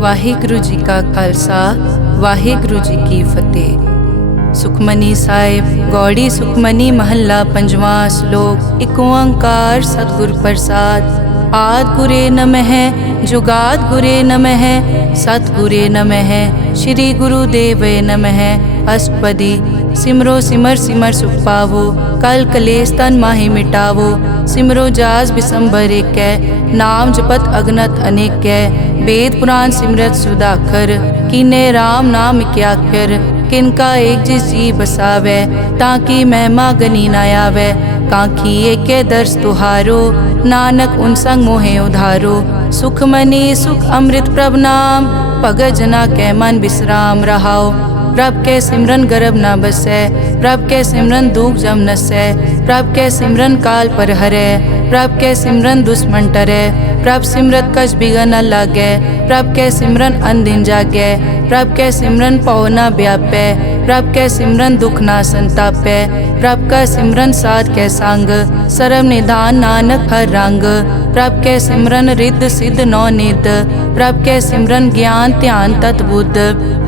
ਵਾਹਿਗੁਰੂ ਜੀ ਕਾ ਖਾਲਸਾ ਵਾਹਿਗੁਰੂ ਜੀ ਕੀ ਫਤਿਹ। ਸੁਖਮਨੀ ਸਾਹਿਬ ਗੌੜੀ ਸੁਖਮਨੀ ਮਹੱਲਾ ਪੰਜਵਾਂ ਸ਼ਲੋਕ। ਏਕ ਓੰਕਾਰ ਸਤਿਗੁਰ ਪ੍ਰਸਾਦ। ਆਦਿ ਗੁਰੇ ਨਮః ਜੁਗਾਦ ਗੁਰੇ ਨਮః ਸਤਿਗੁਰੇ ਨਮঃ ਸ਼੍ਰੀ ਗੁਰੂ ਦੇਵੇ ਨਮঃ। ਅਸ਼ਟਪਦੀ। सिमरो सिमर सिमर सुख पावो कल कलेस तन माहि मिटावो। सिमरो जास बिसंबर एक नाम जपत अगनत अनेक। वेद पुराण सिमरत सुधाकर कीने राम नाम क्याकर। किनका एक जिस जी बसावै ताकि महिमा गनी न आवै। कांखी एक दर्श तुहारो नानक उन संग मोहे उधारो। सुख मनी सुख अमृत प्रभ नाम भगत जना कै मन विश्राम रहाओ। प्रभ के सिमरन गर्भ न बसै प्रभ के सिमरन दुख जम नसै। प्रभ के सिमरन काल पर हरै प्रभ के सिमरन दुश्मन टरै। प्रभ सिमरत कछ बिगन न लागै प्रभ के सिमरन अनदिन जागै। प्रभ के सिमरन पौ न व्यापै प्रभ के सिमरन दुख न संतापै। प्रभ का सिमरन साध के संग सर्व निधान नानक हर रंग। प्रभ के सिमरन रिद्ध सिद्ध नौ निध प्रभ के सिमरन ज्ञान ध्यान तत् बुद्ध।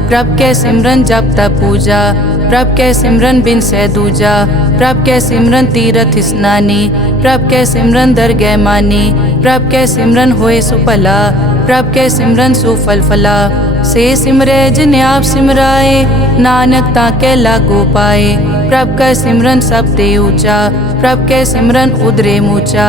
प्रभ के सिमरन जप तप पूजा प्रभ के सिमरन बिन सै दूजा। प्रभ के सिमरन तीरथ स्नानी प्रभ के सिमरन दरगह मानी। प्रभ के सिमरन होए सुफला प्रभ के सिमरन सुफल फला। से सिमरै जिन आप सिमराए नानक ताके लागो पाए। प्रभ का सिमरन सब ते ऊंचा प्रभ के सिमरन उदरे मूचा।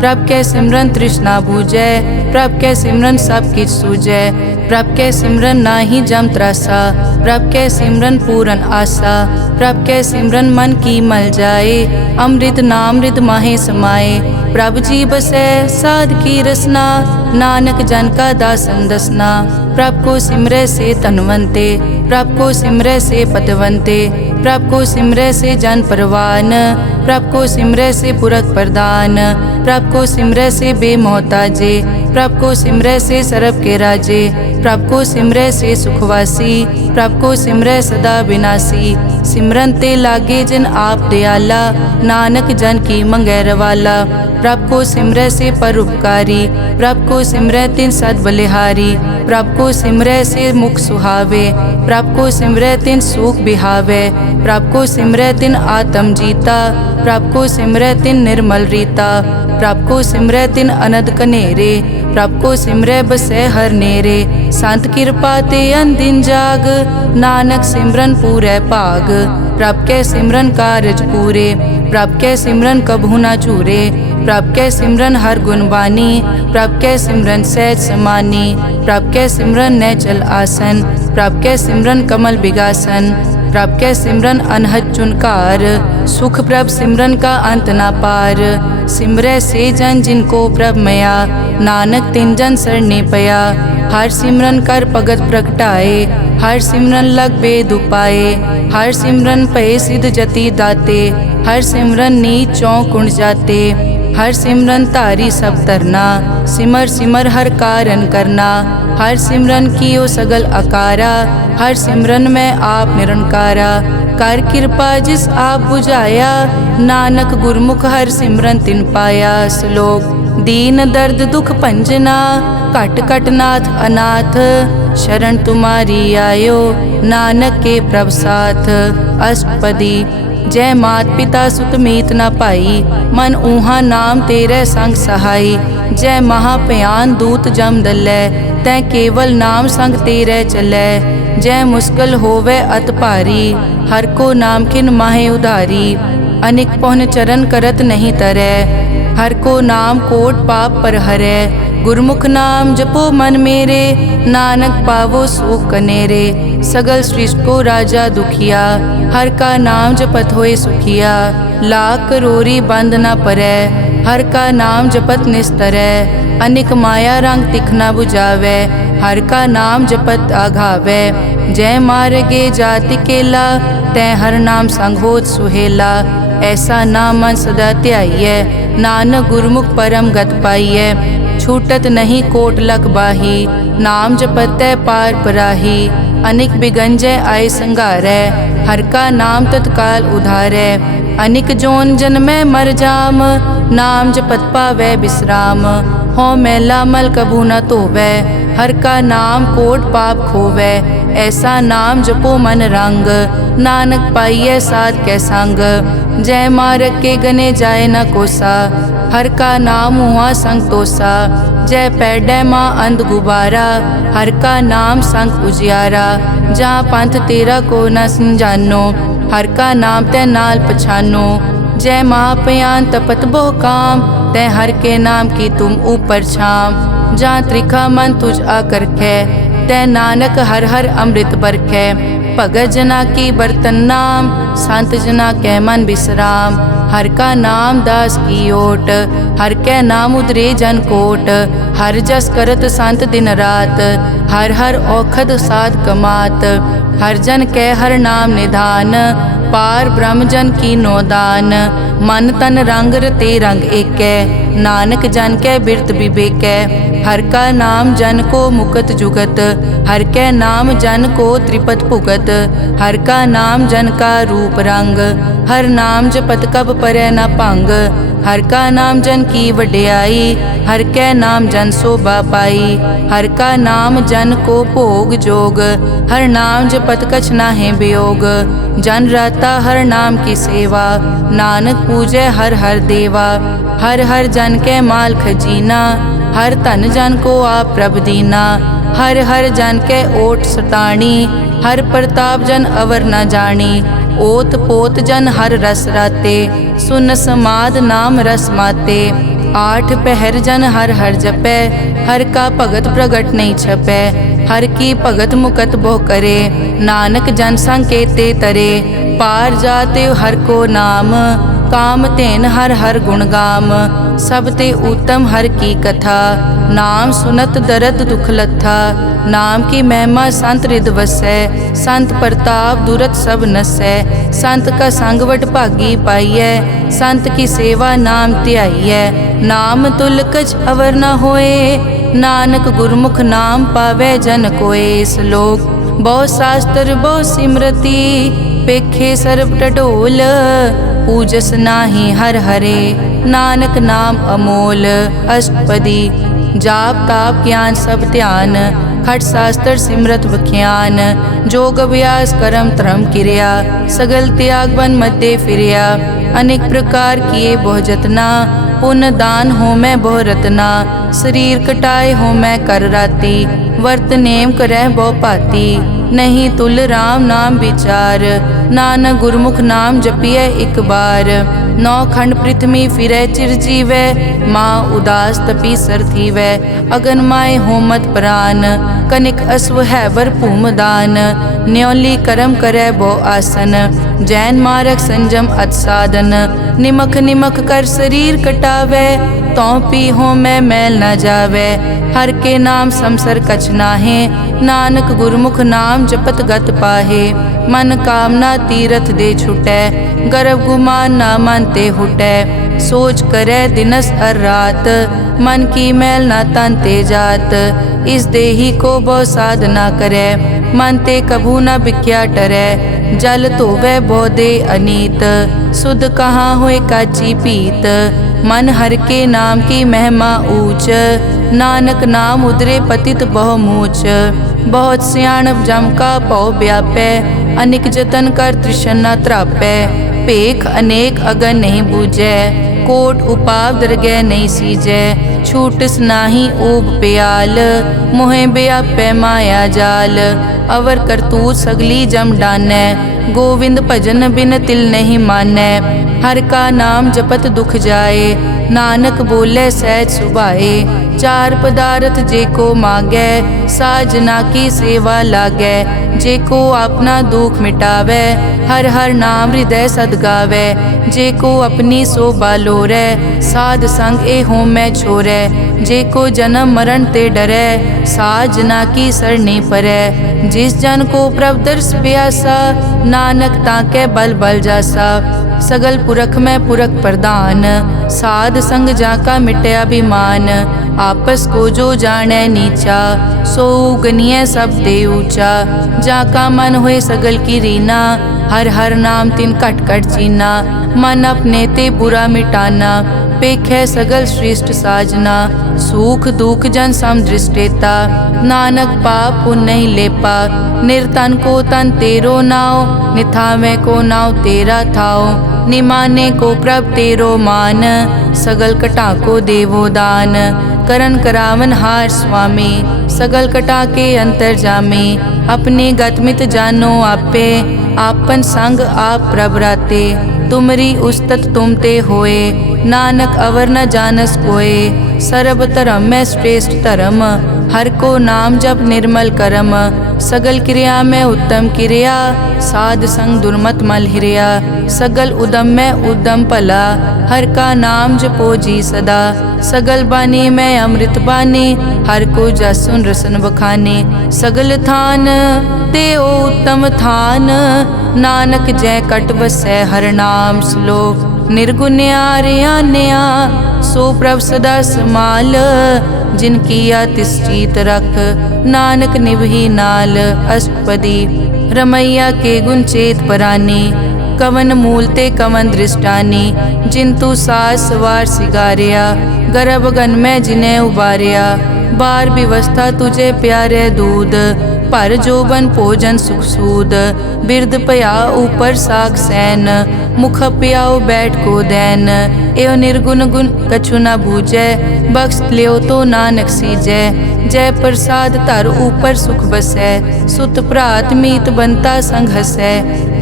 प्रभ के सिमरन तृष्णा बूझै प्रभ के सिमरन सब किछ सूझै। प्रभ के सिमरन नाही जम त्रासा प्रभ के सिमरन पूरन आसा। प्रभ के सिमरन मन की मल जाए अमृत नामृत माहे समाए। प्रभ जी बसै साध की रसना नानक जन का दासन दसना। प्रभ को सिमरै से तनवंते प्रभ को सिमरै से पतवंते। प्रभ को सिमरै से जन परवान प्रभ को सिमरै से पुरख प्रदान। प्रभ को सिमरै से बेमोहताजे प्रभ को सिमरै से सरब के राजे। प्रभ को सिमरै से सुखवासी प्रभ को सिमरै सदा विनाशी। सिमरन ते लागे जिन आप दयाला नानक जन की मंगै रवाला। प्रभ को सिमरै से परोपकारी प्रभ को सिमरै तिन सद बलिहारी। प्रभ को सिमरै से मुख सुहावे प्रभ को सिमरै तिन सुख बिहावे। प्रभ को सिमरै तिन आत्म जीता प्रभ को सिमरै तिन निर्मल रीता। प्रभ को सिमरै तिन अनद कनेरे प्रभ को सिमरै बसै हर नेरे। संत कृपा ते अनदिन जाग नानक सिमरन पूरै भाग। प्रभ के सिमरन कारज पूरे प्रभ के सिमरन कभू न चूरे। प्रभ के सिमरन हर गुण बानी प्रभ के सिमरन सहज समानी। प्रभ के सिमरन नैचल आसन प्रभ के सिमरन कमल बिगासन। प्रभ के सिमरन अनहद चुनकार सुख प्रभ सिमरन का अंत ना पार। सिमरै से जन जिनको प्रभ मया नानक तिन जन सरने पया। हर सिमरन कर भगत प्रगटाए हर सिमरन लग बेद उपाए। हर सिमरन पए सिद्ध जति दाते हर सिमरन नीच चौं कुंड जाते। हर सिमरन तारी सब तरना सिमर सिमर हर कारण करना। हर सिमरन कियो सगल अकारा हर सिमरन में आप निरंकारा। कर कृपा जिस आप बुझाया नानक गुरमुख हर सिमरन तिन पाया। श्लोक। दीन दर्द दुख भंजना घट घट नाथ अनाथ। शरण तुम्हारी आयो नानक के प्रभ साथ। अष्टपदी। जय मात पिता सुत मीत न पाई मन ऊहा नाम तेरे संग सहाई। जय महाभयान दूत जम दलै तै केवल नाम संग तेरे चलै। जय मुश्किल होवे अत भारी हर को नाम किन माहे उधारी। अनिक पौन चरण करत नहीं तरै हर को नाम कोट पाप पर हरै। गुरमुख नाम जपो मन मेरे नानक पावो सुख कनेरे। सगल सृष्टि को राजा दुखिया हर का नाम जपत होए सुखिया। लाख करोरी बंद न परै हर का नाम जपत निस्तरै। अनिक माया रंग तिखना बुझावै हर का नाम जपत आघावै। जय मार्गे जाति केला तै हर नाम संग होत सुहेला। ऐसा नाम मन सदा ध्याइयै नानक गुरमुख परम गत पाइयै। छूटत नहीं कोट लख बाही नाम जपतै पार पराही। अनिक बिगंजय आय संगारै हर का नाम तत्काल उधारै। अनिक जोन जन्मै मर जाम नाम जपत पावै विश्राम। हो मैला मल कबू न धोवै हर का नाम कोट पाप खोवै। ऐसा नाम जपो मन रंग, नानक पाइयै साध कै संग। जय मारग के गने जाए न कोसा, हर का नाम हुआ संग तोसा। जय पैडै माँ अंध गुबारा, हर का नाम संग उजियारा। जहाँ पंथ तेरा को न समझानो, हर का नाम तै नाल पछानो। जय महापयान तपत बहु काम, तै हर के नाम की तुम ऊपर छाम। जहाँ त्रिखा मन तुझ आकर कै, तै नानक हर हर अमृत बरखै। भगत जना की बर्तन नाम, संत जना कै मन विश्राम। हर का नाम दास की ओट, हर कै नाम उदरे जन कोट। हर जस करत संत दिन रात, हर हर औखद साध कमात। हर जन कै हर नाम निधान, पार ब्रह्म जन की नोदान। मन तन रंग रते रंग एकै, नानक जन कै बिरत विवेकै। हर का नाम जन को मुकत जुगत, हर कै नाम जन को त्रिपत भुगत। हर का नाम जन का रूप रंग, हर नाम जपत कब परै न भंग। हर का नाम जन की वड्याई, हर कै नाम जन शोभा पाई। हर का नाम जन को भोग जोग, हर नाम जपत कछ नाहि वियोग। जन राता हर नाम की सेवा, नानक पूजै हर हर देवा। हर हर जन कै माल खजीना, हर धन जन को आप प्रभ दीना। हर हर जन कै ओट सताणी, हर प्रताप जन अवर न जानी। ओत पोत जन हर रस राते, सुन समाद नाम रस माते। आठ पहर जन हर हर जपै, हर का भगत प्रगट नहीं छपै। हर की भगत मुकत बहु करे, नानक जन संकेते तरे। पार जाते हर को नाम, काम तेन हर हर गुण गाम। सब ते उत्तम हर की कथा, नाम सुनत दरद दुख लथा। नाम की महिमा संत रिद वसै, संत प्रताप दुरत सब नसै। संत का संग वट भागी पाइयै, संत की सेवा नाम ध्याइयै। नाम तुल कछ अवर न होए, नानक गुरमुख नाम पावै जन कोए। श्लोक बहु शास्त्र बहु सिमरति, पेखे सर्ब टटोल। पूजस नाही हर हरे, नानक नाम अमोल। अष्टपदी जाप ताप ज्ञान सब ध्यान, खट शास्त्र सिमरत विख्यान। जोग अभ्यास कर्म धर्म क्रिया, सगल त्याग बन मध्य फिरिया। अनेक प्रकार किए बहु जतना, पुण्य दान हो मैं बहु रतना। शरीर कटाए हो मैं कर राती, वर्त नेम करह बहु पाती। नहीं तुल राम नाम विचार, नानक गुरमुख नाम जपिए एक बार। नौ खंड पृथ्वी फिरै चिर जीवै, माँ उदास तपी सर थीवै। अगन माय होमत प्राण, कनिक अश्व हैवर भूमदान। न्योली कर्म करै बहु आसन, जैन मारक संजम अत साधन। निमख निमख कर शरीर कटावै, तौ पी हो मैं मैल न जावै। हर के नाम समसर कछ नाहे, नानक गुरमुख नाम जपत गत पाहे। मन कामना तीरथ दे छुटै, गर्भ गुमान ना मन ते हुटै। सोच करे दिनस अर रात, मन की मैल ना तन ते जात। इस देही को बहु साधना करे, मन ते कभू न बिख्या टरै। जल धोवै बहु दे अनीत, सुध कहाँ होए काची पीत। मन हर के नाम की महिमा ऊंच, नानक नाम उदरे पतित बहु मूच। बहुत सियाणप जम का पौ व्यापै, अनिक जतन कर तृष्णा त्रापै। पेख अनेक अगन नहीं बूझै, कोट उपाव दरगह नहीं सीजै। छूटस नाही ऊब प्याल, मोहे व्यापै माया जाल। अवर करतूत सगली जम डानै, गोविंद भजन बिन तिल नहीं मानै। हर का नाम जपत दुख जाए, नानक बोले सहज सुभाए। चार पदार्थ जे को मांगै, साजना की सेवा लागै। जे को अपना दुख मिटावै, हर हर नाम हृदय सद गावै। जे को अपनी शोभा लोरै, साध संग ए हो मैं छोरै। जे को जन्म मरण ते डरै, साजना की सरनी परै। जिस जन को प्रभ दर्श प्यासा, नानक ताकै बल बल जासा। सगल पुरख में पुरख प्रधान, साध संग जाका मिटया अभिमान। आपस को जो जाने नीचा, सो गनिय सब दे ऊंचा। जाका मन होए सगल की रीना, हर हर नाम तिन कट कट चीना। मन अपने ते बुरा मिटाना, पेखै सगल श्रेष्ठ साजना। सुख दुख जन सम दृष्टेता, नानक पाप पुण्य नहीं लेपा। निर्तन को तन तेरो नाव, निथावे को नाव तेरा थाओ। निमाने को प्रभ तेरो मान, सगल कटा को देवो दान। करन करावन हार स्वामी, सगल कटा के अंतर जामे। अपने गतमित जानो आपे, आपन संग आप प्रभ राते। तुमरी उस्तत तुम ते होए, नानक अवर न जानस कोए। सर्ब धर्म में श्रेष्ठ धर्म, हर को नाम जप निर्मल करम। सगल क्रिया में उत्तम क्रिया, साध संग दुर्मत मल हिरिया। सगल उदम में उद्दम भला, हर का नाम जपो जी सदा। सगल बानी में अमृत बानी, हर को जस सुन रसन बखाने। सगल थान ते ओ उत्तम थान, नानक जय कट बसै हर नाम। श्लोक निर्गुण्या रियान्या, सो प्रभ सदा समाल। जिनकी तिस चीत रख, नानक निभही नाल। अष्टपदी रमैया के गुण चेत परानी, कवन मूल ते कवन दृष्टानी। जिंतु सास सवार सिगारिया, गर्भ गन में जिन्हें उबारिया। बार व्यवस्था तुझे प्यारे दूध, पर जोबन भोजन सुख सूद। बिरद पया ऊपर साग सैन, मुख प्याओ बैठ को दैन। एवं निर्गुण गुण कछु न बूझै, बख्श लियो तो नानक सीजै। जय प्रसाद धर ऊपर सुख बसै, सुत भ्रात मीत बनता संग हसै।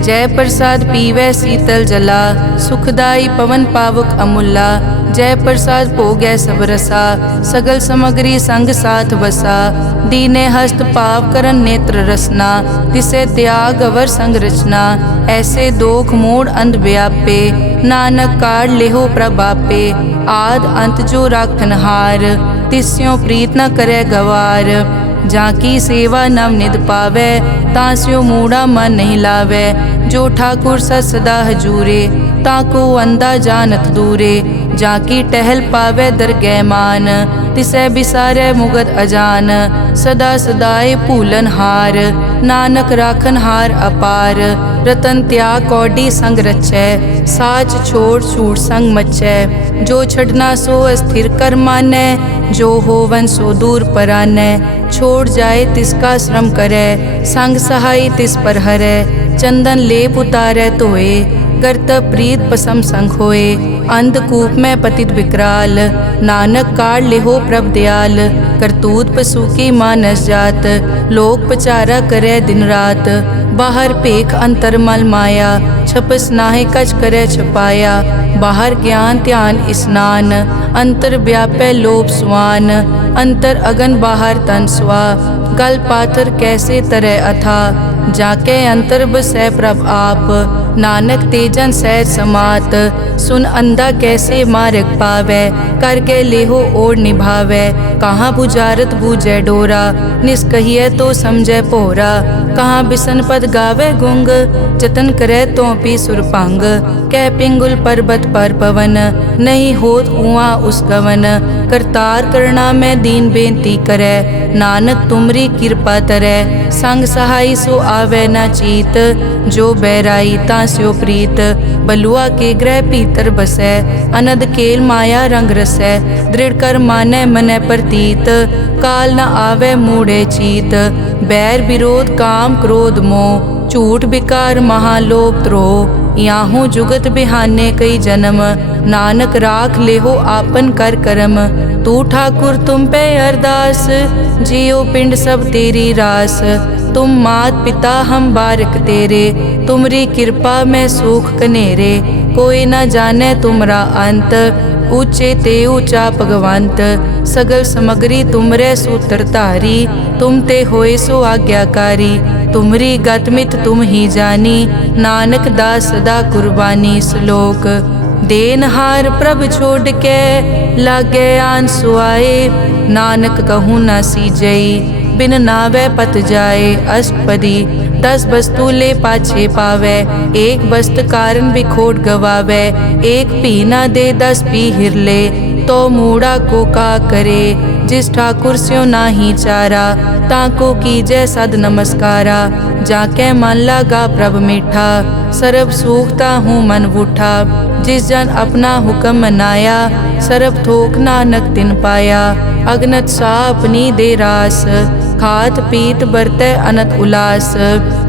जय प्रसाद पीवै शीतल जला, सुखदाई पवन पावक अमूला। जय प्रसाद भोगै सब रसा, सगल समग्री संग साथ बसा। दीने हस्त पाव करन नेत्र रसना, तिसे त्याग अवर संग रचना। ऐसे दोख मूढ़ अंध व्यापे, नानक काढ़ लेहो प्रभापे। आद अंत जो राखन हार, तिस्यों प्रीत न करे गवार। जाकी सेवा नव निध पावे, तास्यो मूढ़ा मन नहीं लावे। जो ठाकुर सदा हजूरे, ताको अंधा जानत दूरे। जाकी टहल पावे दरगह मान, तिसै बिसारे मुगद अजान। सदा सदाए भूलन हार, नानक राखन हार अपार। रतन त्याग कौडी संग रचै, साच छोड़ छूट संग मचै। जो छड़ना सो अस्थिर कर मानै, जो होवन सो दूर परानै। छोड़ जाए तिसका श्रम करै, संग सहाय तिस पर हरै। चंदन लेप उतारै धोए, करतब प्रीत पसम संग होए। अंधकूप में पतित विकराल, नानक काढ़ लेहो प्रभ दयाल। करतूत पशु की मानस जात, लोक पचारा करे दिन रात। बाहर पेख अंतर मल माया, छपस नाहे कछ करे छपाया। बाहर ज्ञान ध्यान स्नान, अंतर व्यापै लोभ स्वान। अंतर अगन बाहर तन स्वा, गल पाथर कैसे तरह अथा। जाके अंतर बसै प्रभ आप, नानक तेजन सहज समात। सुन अंधा कैसे मार्ग पावै, करके लेहो ओर निभावै। कहाँ बुझारत बूझै डोरा, निष्कहिए तो समझै पोरा। कहाँ बिसन पद गावे गुंग, जतन करे तो पी सुरपांग। कह पिंगुल पर्वत पर पवन, नहीं होत उहाँ उस गवन। करतार करना में दीन बेनती करे, नानक तुमरी कृपा तरै। संग सहाय सो आवे न चीत, जो बैराई तास्यो प्रीत। बलुआ के ग्रह भीतर बसै, अनद केल माया रंग रसै। दृढ़ कर मानै मनै प्रतीत, काल न आवे मूढ़े चीत। बैर विरोध काम क्रोध मोह, झूठ विकार महालोभ द्रोह। याहू जुगत बिहाने कई जन्म, नानक राख लेहो आपन कर करम। तू ठाकुर तुम पे अरदास, जियो पिंड सब तेरी रास। तुम मात पिता हम बारक तेरे, तुमरी कृपा में सुख कनेरे। कोई न जाने तुमरा अंत, ऊंचे ते ऊंचा भगवंत। सगल समग्री तुमरे सूत्र धारी, तुम ते होए सो आज्ञाकारी। तुमरी गतमित तुम ही जानी, नानक दास सदा कुर्बानी। श्लोक देनहार प्रभ छोड़ के, लागे आन सुआए। नानक कहूँ न सीजई, बिन नावे पत जाए। अष्टपदी 10 वस्तु ले पाछे पावे, एक वस्त कारण बिखोट गवावे। एक पी न दे 10 पी हिरले, तो मूढ़ा को का करे। जिस ठाकुर स्यो नाही चारा, ताको कीजै सद नमस्कारा। जाके मन लागा प्रभ मीठा, सरब सूखता हूँ मन बूठा। जिस जन अपना हुक्म मनाया, सरब थोक नानक तिन पाया। अगनत सा अपनी दे रास, खात पीत बरतै अनत उलास।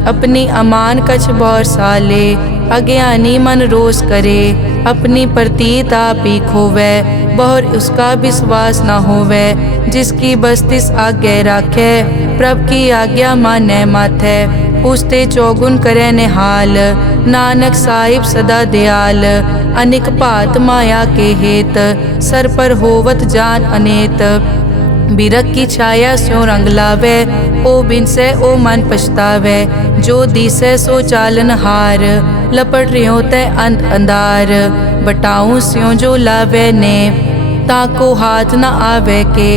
अपनी अमान कछ बौर साले, अज्ञानी मन रोस करे। अपनी प्रतीत आप ही खोवै, बहुर उसका विश्वास न होवै। जिसकी बस्तिस आज्ञा राखै, प्रभ की आज्ञा मानै माथै। उसते चौगुन करे निहाल, नानक साहिब सदा दयाल। अनिक भात माया के हेत, सर पर होवत जान अनेत। बिरख की छाया स्यों रंग लावे, ओ बिनसे ओ मन पछतावे। जो दिसै सो चालन हार, लपट रियो तै अंत अंधार। बटाऊं स्यों जो लावे ने, ताको हाथ न आवे के।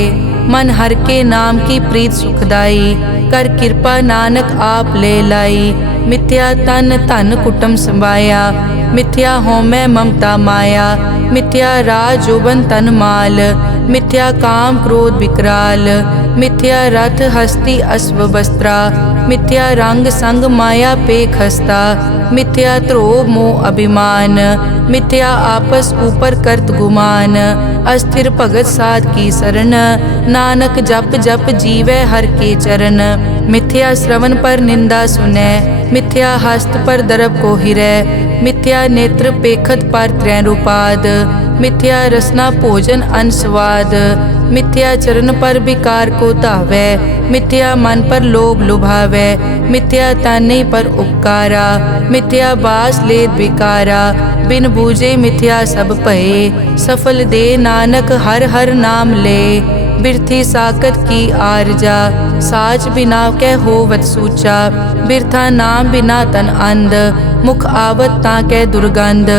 मन हर के नाम की प्रीत सुखदाई, कर कृपा नानक आप ले लाई। मिथ्या तन धन कुटुम संभाया, मिथ्या होमै ममता माया। मिथ्या राज जोबन तन माल, मिथ्या काम क्रोध विकराल। मिथ्या रथ हस्ती अश्व वस्त्रा, मिथ्या रंग संग माया पे खस्ता। मिथ्या ध्रोह मोह अभिमान, मिथ्या आपस ऊपर करत गुमान। अस्थिर भगत साध की शरण, नानक जप जप जीवै हर के चरण। मिथ्या श्रवण पर निंदा सुनै, मिथ्या हस्त पर दरब को हिरै। मिथ्या नेत्र पेखत पर त्रैरूपाद, मिथ्या रसना भोजन अन स्वाद। मिथ्या चरण पर विकार को धावै, मिथ्या मन पर लोभ लुभावै। मिथ्या ताने पर उपकारा, मिथ्या बास लेत विकारा। बिन बूझे मिथ्या सब भये, सफल दे नानक हर हर नाम ले। बिरथी साकत की आरजा, साच बिना कै होवत सूचा। बिरथा नाम बिना तन अंध, मुख आवत ताकै दुर्गंध।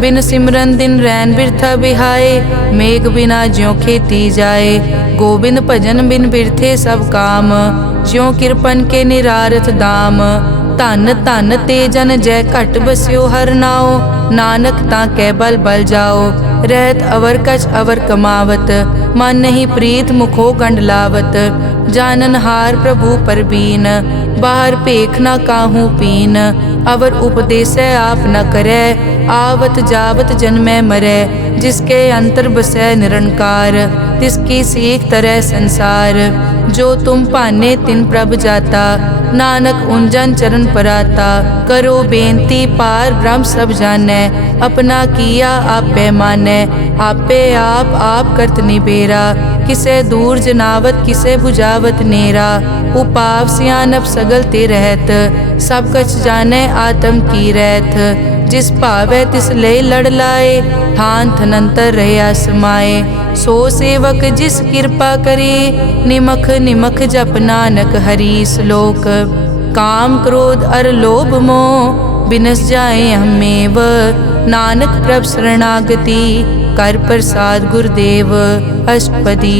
बिन सिमरन दिन रैन बिरथा बिहाए, मेघ बिना ज्यों खेती जाए। गोबिंद भजन बिन बिरथे सब काम, ज्यों किरपन के निरारथ दाम। धन धन ते जन जय घट बस्यो हर नाओ, नानक ताकै बल बल जाओ। रहत अवर कछ अवर कमावत, मन नहीं प्रीत मुखो गंड लावत। जानन हार प्रभु परबीन, बाहर पेख न काहू पीन। अवर उपदेसै आप न करै, आवत जावत जन्मै मरै। जिसके अंतर बसै निरंकार, तिसकी सीख तरह संसार। जो तुम पाने तिन प्रभ जाता, नानक उंजन चरण पराता। करो बेनती पार ब्रह्म सब जानै, अपना किया आपे मानै। आपे आप करत निबेरा, किसे दूर जनावत किसे बुझावत नेरा। उपाव सियानप सगल ते रहत, सब कछ जानै आत्म की रहत। जिस भावै तिस ले लड़ लाए, थान थनंतर रहया समाए। सो सेवक जिस कृपा करे, निमख निमख जप नानक हरि श्लोक। काम क्रोध अर लोभ मोह, बिनस जाए हमेव। नानक प्रभ शरणागति, कर प्रसाद गुरुदेव। अष्टपदी।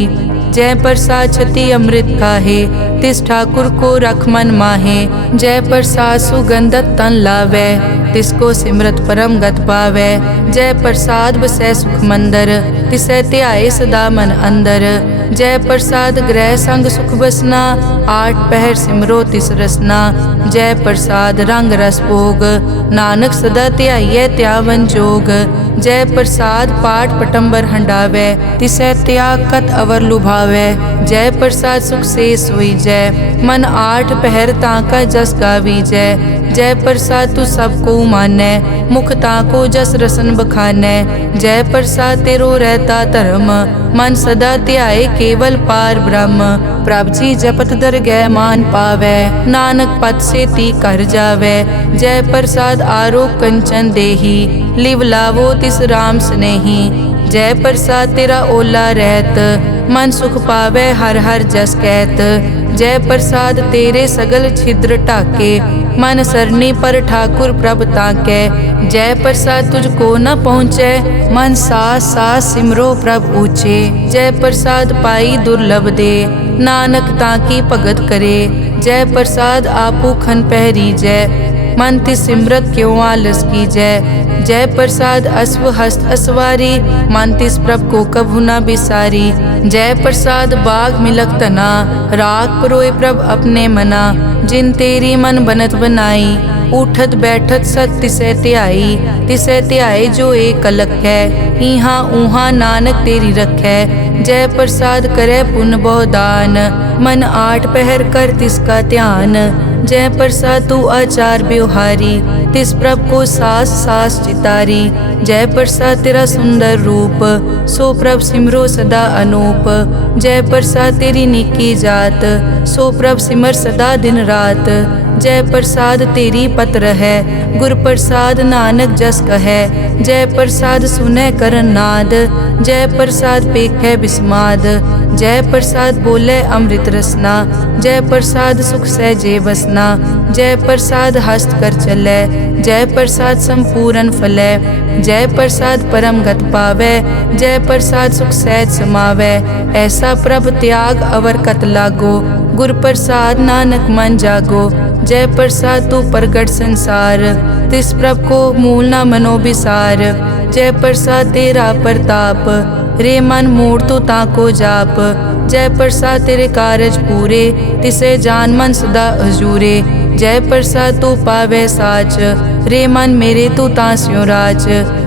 जय प्रसाद छति अमृत खाहे, तिस ठाकुर को रख मन माहे। जय प्रसाद सुगंधत तन लावै, तिसको सिमरत परम गत पावै। जय प्रसाद बसै सुख मंदर, तिसै ध्याए सदा मन अंदर। जय प्रसाद ग्रह संग सुख बसना, आठ पहर सिमरो तिस रसना। जय प्रसाद रंग रस भोग, नानक सदा ध्याइयै त्यावन जोग। जय प्रसाद पाठ पटंबर हंडावै, तिसै त्याग कत अवर लुभावै। जय प्रसाद सुख से सोई जय, मन आठ पहर ताका जस गावी जय। जय प्रसाद तू सबको मानै, मुख ताको जस रसन बखानै। जय प्रसाद तेरो रहता धर्म, मन सदा ध्याए केवल पार ब्रह्म। प्रभ जी जपत दरगह मान पावै, नानक पद से ती कर जावै। जय प्रसाद आरोग कंचन देही, लिव लावो तिस राम स्नेही। जय प्रसाद तेरा ओला रहत, मन सुख पावै हर हर जस कहत। जय प्रसाद तेरे सगल छिद्र ढाके, मन सरनी पर ठाकुर प्रभ ताकै। जय प्रसाद तुझको न पहुँचै, मन सास सास सिमरो प्रभ ऊँचे। जय प्रसाद पाई दुर्लभ दे, नानक ताकी भगत करे। जय प्रसाद आपू खन पहरी जय, मन तिस सिमरत क्यों आलस की जय प्रसाद अश्व हस्त असवारी, मन तिस प्रभ को कभु न बिसारी। जय प्रसाद बाग मिलक तना, राग परोए प्रभ अपने मना। जिन तेरी मन बनत बनाई, उठत बैठत सत तिसै त्याई जो एक अलग है। इहाँ ऊहाँ नानक तेरी रखै, जय प्रसाद करे पुन बहुदान। मन 8 पहर कर तिसका ध्यान, जय प्रसाद तू आचार व्यवहारी। तिस प्रभ को सास सास चितारी, जय प्रसाद तेरा सुंदर रूप। सो प्रभ सिमरो सदा अनूप, जय प्रसाद तेरी निकी जात। सो प्रभ सिमर सदा दिन रात, जय प्रसाद तेरी पत्र है। गुर प्रसाद नानक जस कहे, जय प्रसाद सुनै करन नाद। जय प्रसाद पेखै बिस्माद, जय प्रसाद बोले अमृत रसना। जय प्रसाद सुख सहजे बसना, जय प्रसाद हस्त कर चलै। जय प्रसाद संपूर्ण फलै, जय प्रसाद परम गत पावै। जय प्रसाद सुख सहज समावै, ऐसा प्रभ त्याग अवर कत लागो। गुर प्रसाद नानक मन जागो, जय प्रसाद तू प्रगट संसार। तिस प्रभ को मूल न मनो बिसार, जय प्रसाद तेरा प्रताप। रे मन मूड तो ताको जाप, जय प्रसाद तेरे कारज पूरे। तिसे जान मन सदा हजूरे, जय प्रसाद तू पावे साच। रे मन मेरे तू तास्यो राज,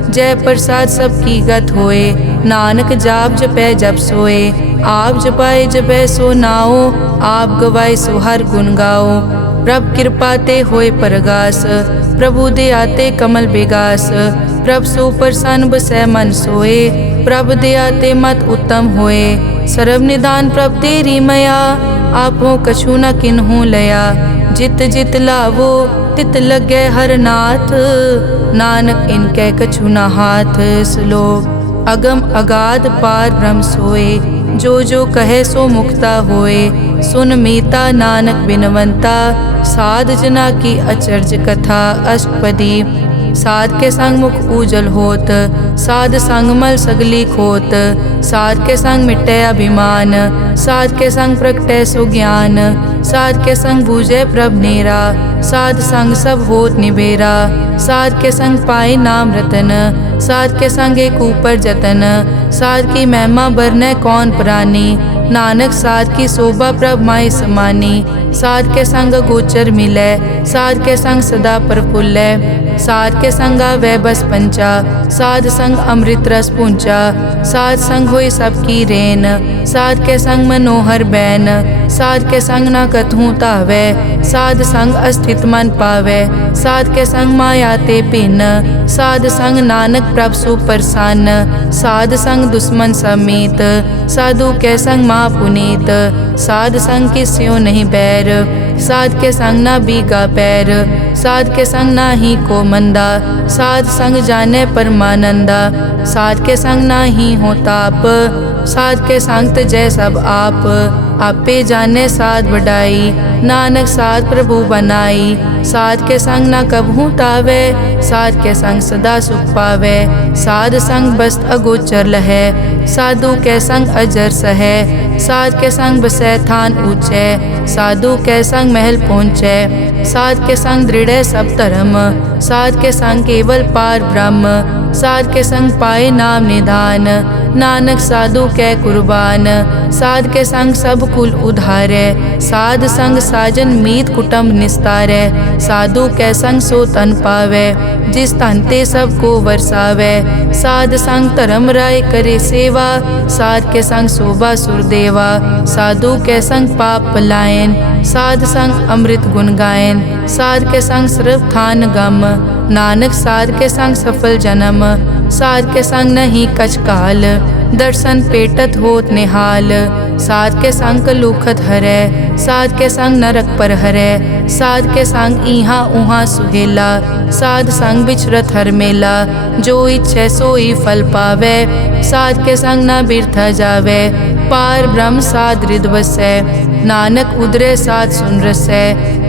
जय प्रसाद सबकी गत होए। नानक जाप जपै जप सोए, आप जपाए जपै सो नाओ। आप गवाए सो हर गुण गाओ, प्रभ कृपा ते होए परगास। प्रभु दे आते कमल बेगास, प्रभ सो प्रसन्न बसै मन सोए। प्रभ दे आते मत उत्तम होए, सर्व निदान प्रभ तेरी मया। आपो कछु न किन्हु लया, जित जित लावो तित लगे हर नाथ। नानक इनके कछु न हाथ। श्लोक अगम अगाध पार ब्रह्म सोए, जो जो कहे सो मुक्ता होए। सुन मीता नानक बिनवंता, साध जना की अचर्ज कथा। अष्टपदी साध के संग मुख उजल होत, साध संग मल सगली खोत। साध के संग मिटे अभिमान, साध के संग प्रगटे सो ज्ञान। साध के संग बूझे प्रभ नेरा, साध संग सब होत निबेरा। साध के संग पाए नाम रतन, साध के संग एक ऊपर जतन। साध की महिमा बरने कौन प्राणी, नानक साध की शोभा प्रभ माय समानी। साध के संग गोचर मिलै, साध के संग सदा प्रफुल्लै। साध के संग वै बस पंचा, साध संग अमृत रस पूंचा। साध संग होई सबकी रेन, साध के संग मनोहर बैन। साध के संग न कथूं तावै, साध संग अस्थित मन पावै। साध के संग माया ते पिन, साध संग नानक प्रभ सुप्रसन्न। साध संग दुश्मन समीत, साधु के संग माँ पुनीत। साध संग किस्यो नहीं बैर, साध के संग न बीगा पैर। साध के संग ना ही को मंदा, साध संग जाने परमानंदा। साध के संग ना ही हो ताप, साध के संग तजै सब आप। आपे जाने साध बढ़ाई, नानक साध प्रभु बनाई। साध के संग न कबहू तावे, साध के संग सदा सुख पावे। साध संग बस्त अगोचर लहै, साधु के संग अजर सहै। साध के संग बसै थान ऊंचे, साधु के संग महल पहुँचै। साध के संग दृढ़ सब धर्म, साध के संग केवल पार ब्रह्म। साध के संग पाए नाम निधान, नानक साधु कै कुर्बान। साध के संग सब कुल उधारै, साध संग साजन मीत कुटुंब निस्तारै। साधु कै संग सो तन पावै, जिस तन ते सब को वरसावै। साध संग धर्म राय करे सेवा, साध के संग शोभा सुरदेवा। साधु के संग पाप पलायन, साध संग अमृत गुण गायन। साध के संग सर्व थान गम, नानक साध के संग सफल जन्म। साध के संग नहीं कछ काल, दर्शन पेटत होत निहाल। साध के संग लूखत हरै, साध के संग नरक पर हरै। साध के संग इहाँ उहाँ सुहेला, साध संग बिछरत हर मेला। जो इच्छै सोई फल पावै, साध के संग न बिरथा जावै। पार ब्रह्म साध रिद वसै। नानक उदरे साध सुन रसै।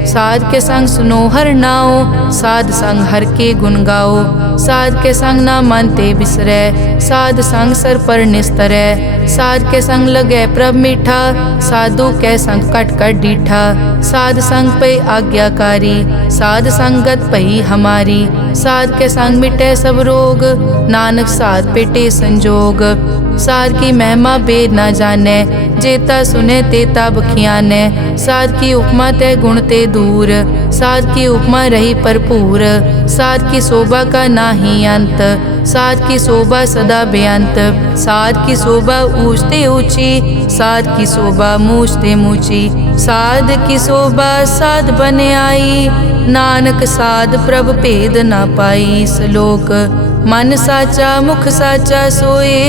साध के संग सुनो हर नाओ, साध संग हर के गुण गाओ। साध के संग ना मन ते बिसरै, साध संग सर पर निस्तरै। साध के संग लगै प्रभ मीठा, साधु के संग कट कट डीठा। साध संग पे आज्ञाकारी, साध संगत पई हमारी। साध के संग मिटे सब रोग, नानक साध पेटे संजोग। साध की महिमा बेद ना जाने, जेता सुने तेता बखियाने। साध की उपमा ते गुण ते दूर, साध की उपमा रही भरपूर। साध की शोभा का नाही अंत, साध की शोभा सदा बेअंत। साध की शोभा ऊंचते ऊंची, साध की शोभा मूछते मूची। साध की शोभा साध बने आई, नानक साध प्रभ भेद ना पाई। श्लोक मन साचा मुख साचा सोए,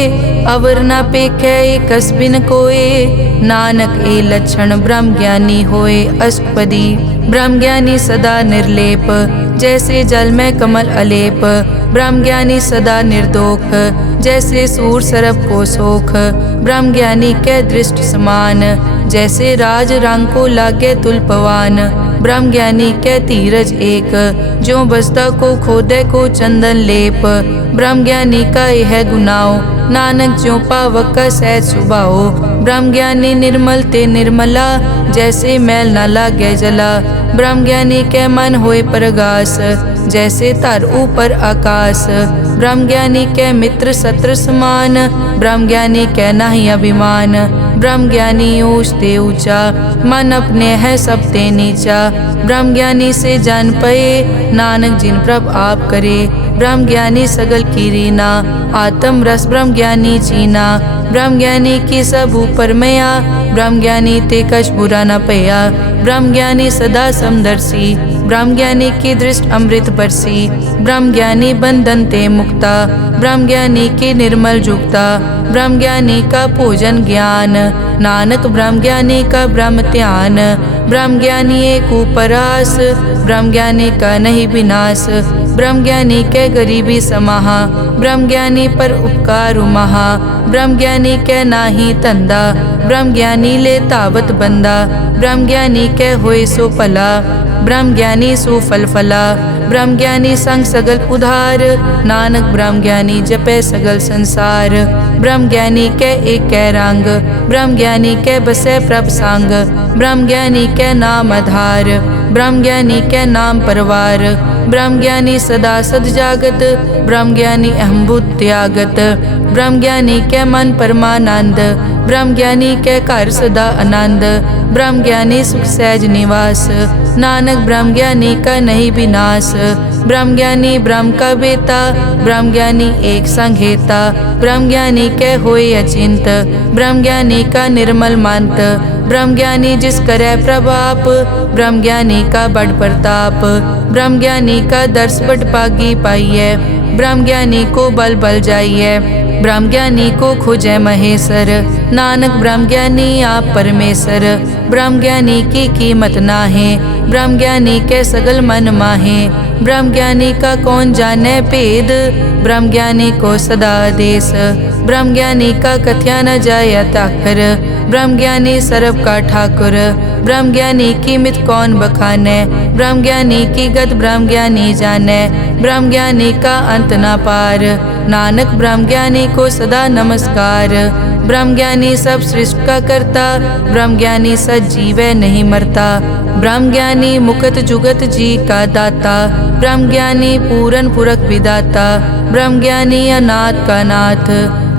अवर ना पेखै एकस बिन कोए। नानक ए लक्षण ब्रह्म ज्ञानी होए। अष्टपदी ब्रह्म ज्ञानी सदा निर्लेप, जैसे जल में कमल अलेप। ब्रह्म ज्ञानी सदा निर्दोख, जैसे सूर सरप को सोख। ब्रह्म ज्ञानी के दृष्ट समान, जैसे राज रंग को लागे तुलपवान। ब्रह्म ज्ञानी के धीरज एक, जो बसता को खोदे को चंदन लेप। ब्रह्म ज्ञानी का यह गुनाओ, नानक ज्यों पावक का सहज सुभाओ। ब्रह्म ज्ञानी निर्मल ते निर्मला, जैसे मैल न लागे जला। ब्रह्म ज्ञानी के मन होए परगास, जैसे धर ऊपर आकाश। ब्रह्म ज्ञानी के मित्र शत्रु समान, ब्रह्म ज्ञानी के नाही अभिमान। ब्रह्म ज्ञानी ऊंच ते ऊंचा, मन अपने है सब ते नीचा। ब्रह्म ज्ञानी से जान पए, नानक जिन प्रभ आप करे। ब्रह्म ज्ञानी सगल की रीना, आत्म रस ब्रह्म ज्ञानी चीना। ब्रह्म ज्ञानी की सब ऊपर मया, ब्रह्म ज्ञानी ते कछ बुरा न पया। ब्रह्म ज्ञानी सदा समदर्शी, ब्रह्म ज्ञानी की दृष्ट अमृत बरसी। ब्रह्म ज्ञानी बंधन ते मुक्ता, ब्रह्म ज्ञानी की निर्मल जुक्ता। ब्रह्म ज्ञानी का भोजन ज्ञान, नानक ब्रह्म ज्ञानी का ब्रह्म ध्यान। ब्रह्म ज्ञानी एक उपरास, ब्रह्म ज्ञानी का नहीं विनाश। ब्रह्म ज्ञानी के गरीबी समाहा, ब्रह्म ज्ञानी पर उपकार महा। ब्रह्म ज्ञानी के नाही तंदा, ब्रह्म ज्ञानी ले तावत बंदा। ब्रह्म ज्ञानी के होए सो फला, ब्रह्म ज्ञानी सो फल फला। ब्रह्म ज्ञानी संग सगल उधार, नानक ब्रह्म ज्ञानी जपे सगल संसार। ब्रह्म ज्ञानी के एक कै रंग, ब्रह्म ज्ञानी के बसे प्रभ संग। ब्रह्म ज्ञानी के नाम आधार, ब्रह्म ज्ञानी के नाम परवार। ब्रह्म ज्ञानी सदा सद जागत, ब्रह्म ज्ञानी अहम्भूत त्यागत। ब्रह्म ज्ञानी के मन परमानंद, ब्रह्म ज्ञानी के घर सदा आनंद। ब्रह्म ज्ञानी सुख सहज निवास, नानक ब्रह्म ज्ञानी का नहीं विनाश। ब्रह्म ज्ञानी ब्रह्म का बेता, ब्रह्म ज्ञानी एक संग हेता। ब्रह्म ज्ञानी के होए अचिंत, ब्रह्म ज्ञानी का निर्मल मंत। ब्रह्म ज्ञानी जिस करे प्रभाप, ब्रह्म ज्ञानी का बड़ प्रताप। ब्रह्म ज्ञानी का दर्श बड़ पागी पाइये, ब्रह्म ज्ञानी को बल बल जाइए। ब्रह्म ज्ञानी को खोजे महेश्वर, नानक ब्रह्म ज्ञानी आप परमेश्वर। ब्रह्म ज्ञानी की कीमत नाहे, ब्रह्म ज्ञानी के सगल मन माहे। ब्रह्म ज्ञानी का कौन जाने भेद, ब्रह्म ज्ञानी को सदा आदेश। ब्रह्म ज्ञानी का कथ्या न जाया ताकर, ब्रह्म ज्ञानी सर्व का ठाकुर। ब्रह्म ज्ञानी की मित कौन बखाने, ब्रह्म ज्ञानी की गत ब्रह्म ज्ञानी जाने। ब्रह्म ज्ञानी का अंत न पार, नानक ब्रह्म ज्ञानी को सदा नमस्कार। ब्रह्म ज्ञानी सब सृष्टि का करता, ब्रह्म ज्ञानी सजीवै नहीं मरता। ब्रह्म ज्ञानी मुकत जुगत जी का दाता, ब्रह्म ज्ञानी पूरन पुरख विदाता। ब्रह्म ज्ञानी अनाथ का नाथ,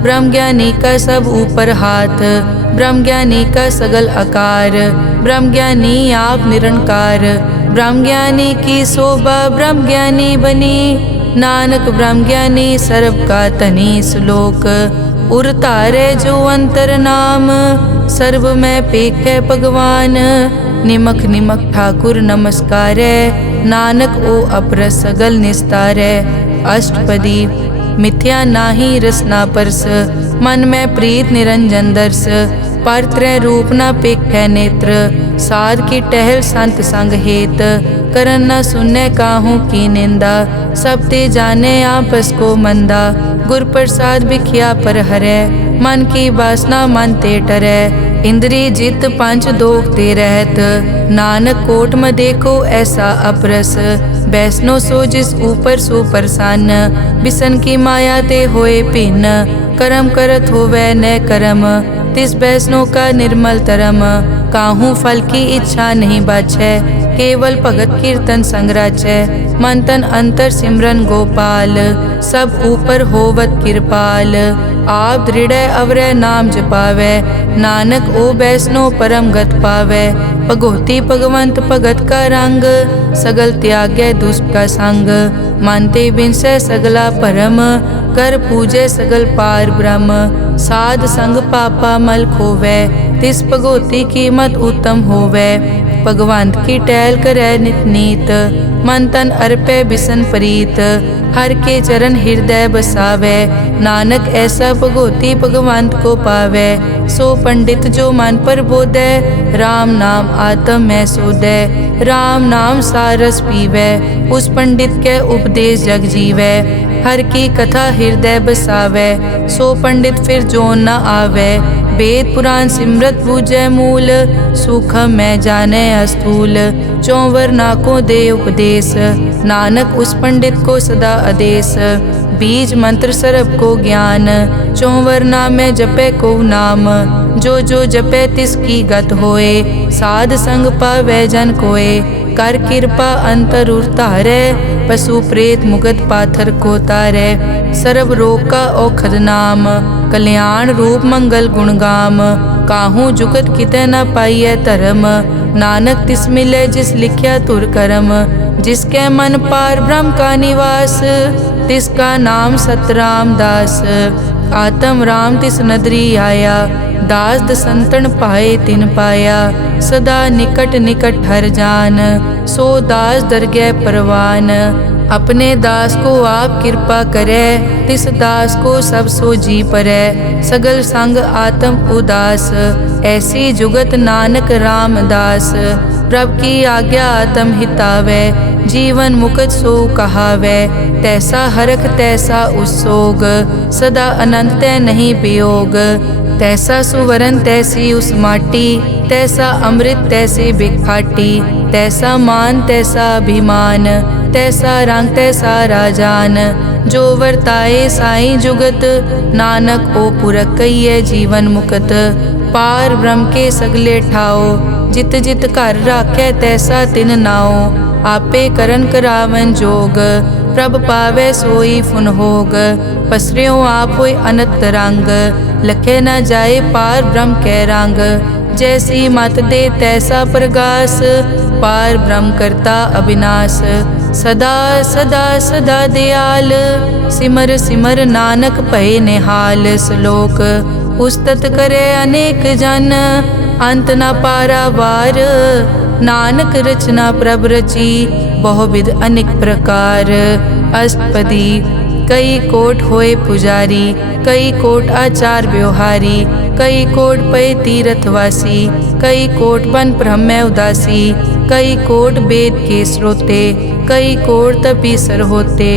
ब्रह्म ज्ञानी का सब ऊपर हाथ। ब्रह्म ज्ञानी का सगल आकार, ब्रह्म ज्ञानी आप निरंकार। ब्रह्म ज्ञानी की शोभा ब्रह्म ज्ञानी बनी, नानक ब्रह्म ज्ञानी सर्व का तनी। श्लोक उर तारे जो अंतर नाम, सर्व में पेखे भगवान। निमक निमक ठाकुर नमस्कारे, नानक ओ अपर सगल निस्तारे। अष्टपदी मिथ्या नाही रसना परस, मन में प्रीत निरंजन दर्श। पर त्रय रूप न पेखै नेत्र। साध की टहल संत संग हेत, करन न सुनै काहू की निंदा। सब ते जाने आपस को मंदा, गुर प्रसाद बिख्या पर हरै। मन की वासना मन ते टरै, इंद्री जित पंच दोख ते रहत। नानक कोट में देखो ऐसा अपरस, वैष्णो सो जिस ऊपर सो प्रसन्न। बिसन की माया ते होए भिन्न, कर्म करत होवै न कर्म। तिस वैष्णो का निर्मल तरम, काहू फल की इच्छा नहीं बाछै। केवल भगत कीर्तन संग राचै, मन तन अंतर सिमरन गोपाल। सब ऊपर होवत कृपाल, आप दृढ़ अवरै नाम जपावै। नानक ओ वैष्णो परम गत पावै। भगोती भगवंत भगत का रंग, सगल त्यागै दुष्ट का संग। मानते बिनसै सगला भरम, कर पूजै सगल पार ब्रह्म। साध संग पापा मल खोवै, तिस भगोती कीमत उत्तम होवै। भगवंत की टहल करै नित नीत, मन तन अर्पै बिसन प्रीत। हर के चरण हृदय बसावै, नानक ऐसा भगोती भगवंत को पावै। सो पंडित जो मन पर बोधै, राम नाम आत्म में सोधै। राम नाम सारस पीवै, उस पंडित के उपदेश जग जीवै। हर की कथा हृदय बसावै, सो पंडित फिर जोन न आवै। वेद पुराण सिमरत बूझै मूल, सूखम मैं जाने अस्थूल। चौवर नाकों दे उपदेश, नानक उस पंडित को सदा आदेश। बीज मंत्र सरब को ज्ञान, चौवर नामै जपै को नाम। जो जो जपै तिसकी गत होए, साध संग पावै जन कोए। कर कृपा अंतर उतारै, पशु प्रेत मुगत पाथर को तारै। सर्व रोग का औखद नाम, कल्याण रूप मंगल गुण गाम। काहू जुगत कितै न पाइयै धर्म, नानक तिस मिलै जिस लिख्या तुर करम। जिसके मन पार ब्रह्म का निवास, तिसका नाम सतराम दास। आत्म राम तिस नदरी आया, दास दसंतन पाए तिन पाया। सदा निकट निकट हर जान, सो दास दरगह परवान। अपने दास को आप कृपा करे, तिस दास को सब सो जी परै। सगल संग आत्म उदास, ऐसी जुगत नानक रामदास। प्रभ की आज्ञा आत्म हितावै, जीवन मुकत सो कहावै। तैसा हरख तैसा उस्सोग, सदा अनंत तै नहीं वियोग। तैसा सुवरन तैसी उस माटी, तैसा अमृत तैसे बिखाटी। तैसा मान तैसा अभिमान, तैसा रंग तैसा राजान। जो वर्ताए साई जुगत, नानक ओ पुरख कहिए जीवन मुकत। पार ब्रह्म के सगले ठाओ, जित जित घर राखै तैसा तिन नाओ। आपे करन करावन जोग, प्रभ पावै सोई फुन होग। पसरियों आप होय अनंत रंग, लखे न जाए पार ब्रह्म कै रंग। जैसी मत दे तैसा प्रगास, पार ब्रह्म करता अविनाश। सदा सदा सदा दयाल, सिमर सिमर नानक भय निहाल। श्लोक उस्तत करे अनेक जन, अंत न पारावार। नानक रचना प्रभ रची, बहुविध अनेक प्रकार। अष्टपदी कई कोट होए पुजारी, कई कोट आचार व्यवहारी। कई कोट पय तीर्थवासी, कई कोट बन ब्रह्म उदासी। कई कोट वेद के श्रोते, कई कोट तपीसर होते।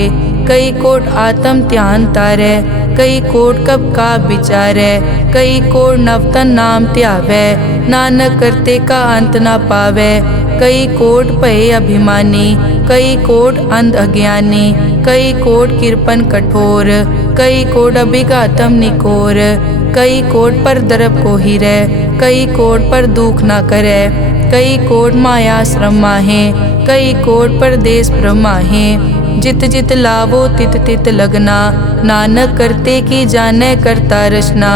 कई कोट आत्म ध्यान तारै, कई कोट कब का विचारै। कई कोट नवतन नाम ध्यावै, नानक करते का अंत न पावै। कई कोट भय अभिमानी, कई कोट अंध अज्ञानी। कई कोट कृपन कठोर, कई कोट अभिघातम निकोर। कई कोट पर दरब को हिरै, कई कोट पर दुख न करे। कई कोट माया श्रम माहे, कई कोट परदेश ब्रह्माहे। जित जित लावो तित तित लगना, नानक करते की जाने करता रचना।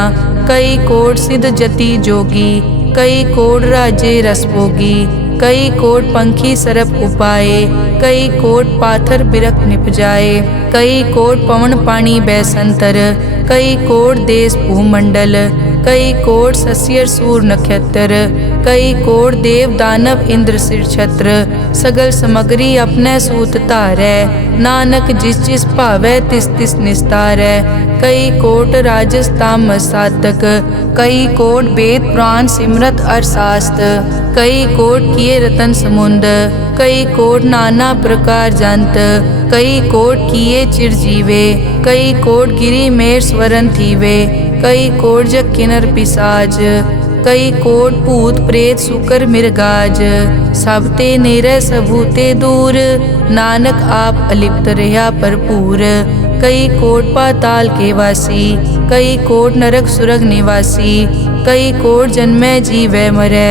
कई कोट सिद्ध जति जोगी, कई कोट राजे रस भोगी। कई कोट पंखी सरप उपाए, कई कोट पाथर बिरक निप जाए। कई कोट पवन पानी बैसंतर, कई कोट देश भूमंडल। कई कोट सस्यर सूर नक्षत्र, कई कोट देव दानव इंद्र सिर छत्र, सगल समगरी अपने सूत धारै। नानक जिस जिस भावै तिस तिस निस्तारै। कई कोट राजस तामस साधक, कई कोट वेद पुराण सिमरत अरसास्त। कई कोट किए रतन समुंद, कई कोट नाना प्रकार जंत। कई कोट किए चिरजीवे, कई कोट गिरी मेर स्वरन थीवे। कई कोट जग किन्नर पिसाज, कई कोट भूत प्रेत सुकर मिर्गाज। सब ते नेरै सबूते दूर, नानक आप अलिप्त रहा भरपूर। कई कोट पाताल के वासी, कई कोट नरक सुरग निवासी। कई कोट जन्मै जीवै मरै,